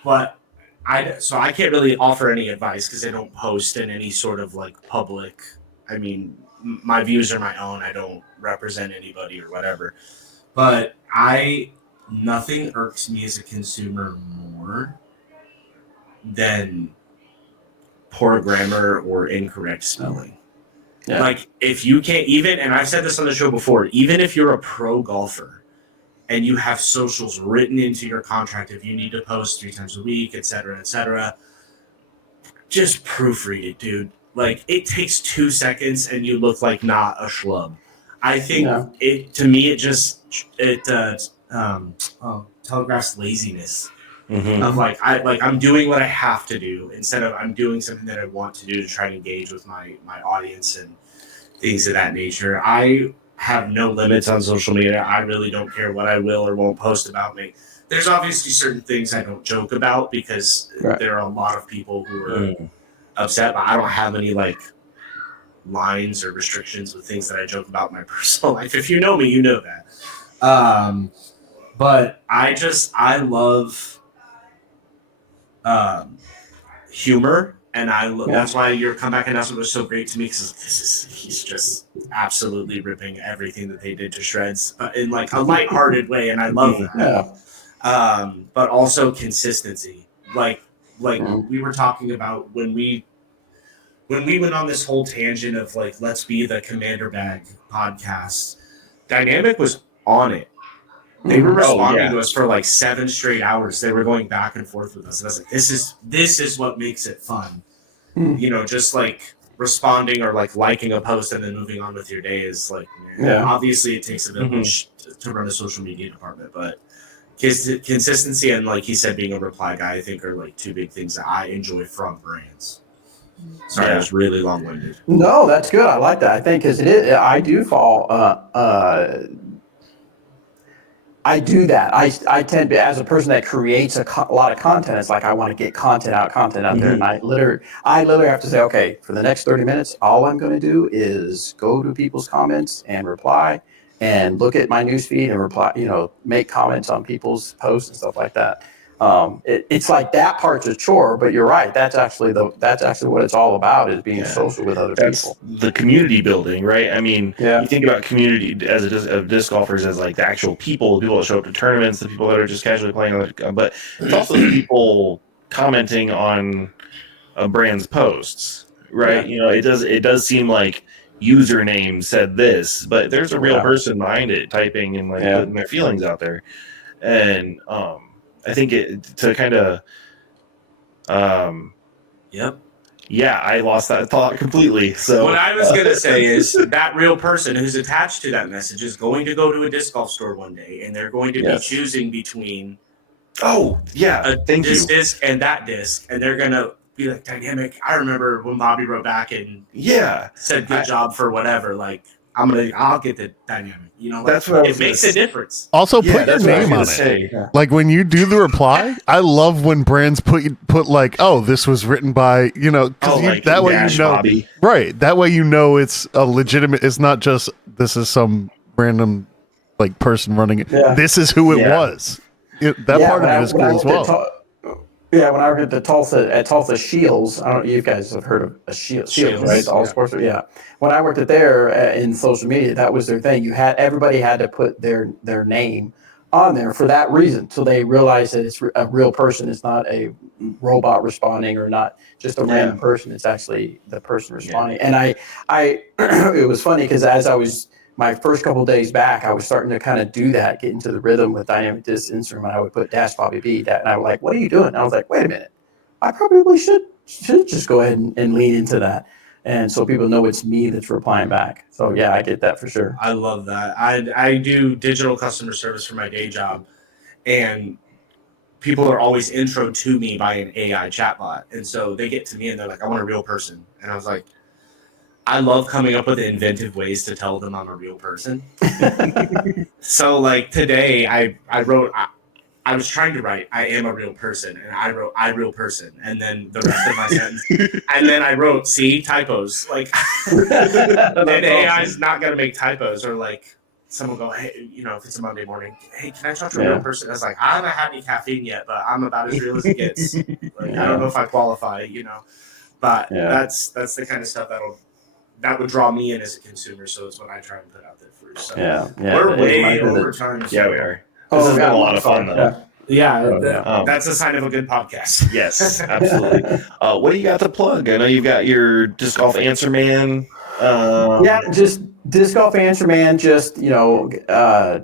But I can't really offer any advice because I don't post in any sort of like public. I mean, my views are my own. I don't represent anybody or whatever. But nothing irks me as a consumer more than poor grammar or incorrect spelling. Yeah. Like, if you can't even, and I've said this on the show before, even if you're a pro golfer and you have socials written into your contract, if you need to post 3 times a week, et cetera, just proofread it, dude. Like, it takes 2 seconds and you look like not a schlub. I think it telegraphs laziness. Of I'm doing what I have to do instead of I'm doing something that I want to do to try to engage with my audience and things of that nature. I have no limits on social media. I really don't care what I will or won't post about me. There's obviously certain things I don't joke about because there are a lot of people who are upset, but I don't have any like lines or restrictions with things that I joke about in my personal life. If you know me, you know that. But I love humor, and that's why your comeback announcement was so great to me, because he's just absolutely ripping everything that they did to shreds in like a lighthearted way, and I love that. But also consistency, like we were talking about when we went on this whole tangent of like, let's be the Commander Bag podcast. Dynamic was on it. They were responding to us for like 7 straight hours. They were going back and forth with us. And I was like, this is what makes it fun. Just like responding or like liking a post and then moving on with your day is like, obviously it takes a village to run a social media department, but consistency and, like he said, being a reply guy, I think are like 2 big things that I enjoy from brands. Sorry, I was really long-winded. No, that's good. I like that. I think because I do fall. I do that. I tend to, as a person that creates a lot of content, it's like I want to get content out there, and I literally have to say, okay, for the next 30 minutes, all I'm going to do is go to people's comments and reply, and look at my newsfeed and reply. Make comments on people's posts and stuff like that. It's like that part's a chore, but you're right. That's actually what it's all about, is being social with other people. The community building, right? I mean, you think about community of disc golfers as like the actual people that show up to tournaments, the people that are just casually playing, but it's also the people commenting on a brand's posts, right? It does seem like username said this, but there's a real person behind it typing and like putting their feelings out there. And I think to kind of yeah, I lost that thought completely. So what I was going to say is that real person who's attached to that message is going to go to a disc golf store one day, and they're going to be choosing between this disc and that disc, and they're going to be like dynamic. I remember when Bobby wrote back and said good job for whatever. Like I'll get the dynamic. You know, like, that's what it makes a difference. Also, put your name on it. Like when you do the reply, I love when brands put like, oh, this was written by, you know, because that way you know, Bobby. Right? That way you know it's a legitimate. It's not just this is some random like person running it. Yeah. This is who it was. That part of it is cool as well. When I worked at Tulsa Shields, I don't know, you guys have heard of Shields, right? All sports. Yeah. When I worked there in social media, that was their thing. Everybody had to put their name on there for that reason. So they realized that it's a real person. It's not a robot responding or not just a random person. It's actually the person responding. And I it was funny because as I was my first couple of days back, I was starting to kind of do that, get into the rhythm with dynamic disc instrument. I would put dash Bobby B, and I was like, "What are you doing?" And I was like, "Wait a minute, I probably should just go ahead and lean into that." And so people know it's me that's replying back. So yeah, I get that for sure. I love that. I do digital customer service for my day job, and people are always intro to me by an AI chatbot. And so they get to me and they're like, "I want a real person." And I was like, I love coming up with inventive ways to tell them I'm a real person. So like today I wrote, I was trying to write, I am a real person. And I wrote, I real person. And then the rest of my sentence. And then I wrote, see, typos. Like, and AI is not going to make typos. Or like someone go, hey, you know, if it's a Monday morning, hey, can I talk to a real person? I was like, I haven't had any caffeine yet, but I'm about as real as it gets. Like, I don't know if I qualify, you know. But that's the kind of stuff that would draw me in as a consumer, so it's what I try and put out there first. So we're way over time. Yeah, we are. This has been a lot of fun, though. That's a sign of a good podcast. Yes, absolutely. What do you got to plug? I know you've got your Disc Golf Answer Man. Just Disc Golf Answer Man. Just, you know, I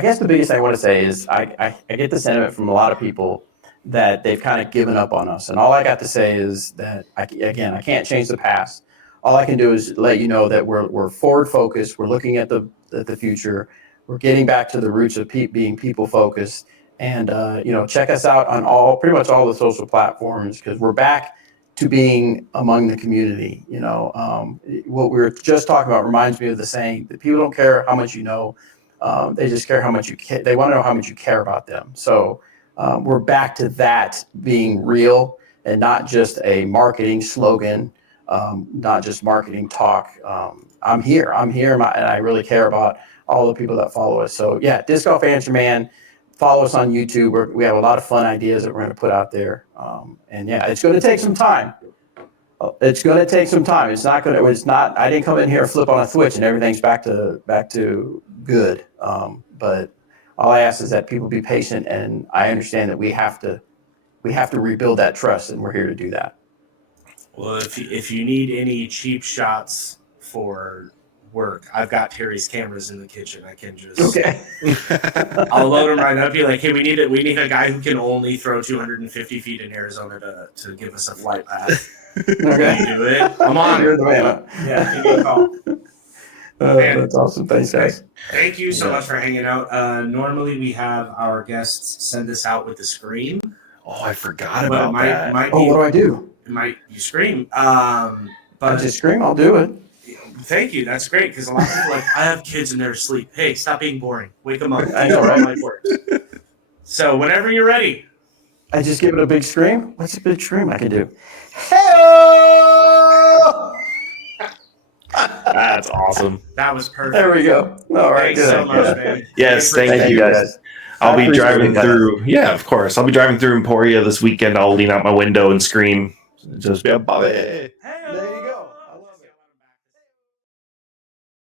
guess the biggest thing I want to say is I get the sentiment from a lot of people that they've kind of given up on us. And all I got to say is that, I can't change the past. All I can do is let you know that we're forward focused. We're looking at the future. We're getting back to the roots of being people focused. And you know, check us out on pretty much all the social platforms, because we're back to being among the community. You know, what we were just talking about reminds me of the saying that people don't care how much you know. They just care how much you care. They want to know how much you care about them. So we're back to that being real and not just a marketing slogan. Not just marketing talk. I'm here, and I really care about all the people that follow us. So yeah, Disc Golf Answer Man. Follow us on YouTube. We have a lot of fun ideas that we're going to put out there. And yeah, it's going to take some time. It's going to take some time. It's not. I didn't come in here, flip on a switch, and everything's back to good. But all I ask is that people be patient, and I understand that we have to rebuild that trust, and we're here to do that. Well, if you need any cheap shots for work, I've got Terry's cameras in the kitchen. I can just I'll load them right up. Be like, hey, we need a guy who can only throw 250 feet in Arizona to give us a flight path. Can you do it? I'm on it. Yeah, give me a call. That's awesome. Thanks, guys. Thank you so much for hanging out. Normally we have our guests send us out with the scream. Oh, I forgot about that. What do I do? You scream. But I just scream. I'll do it. Thank you. That's great, because a lot of people are like, I have kids and they're asleep. Hey, stop being boring. Wake them up. I know, right? So whenever you're ready. I just give it a big scream. What's a big scream I can do? That's awesome. That was perfect. There we go. All right. Thanks so much, man. Yes, thank you guys. I'll be driving through. Yeah, of course. I'll be driving through Emporia this weekend. I'll lean out my window and scream. Just be a Bobby.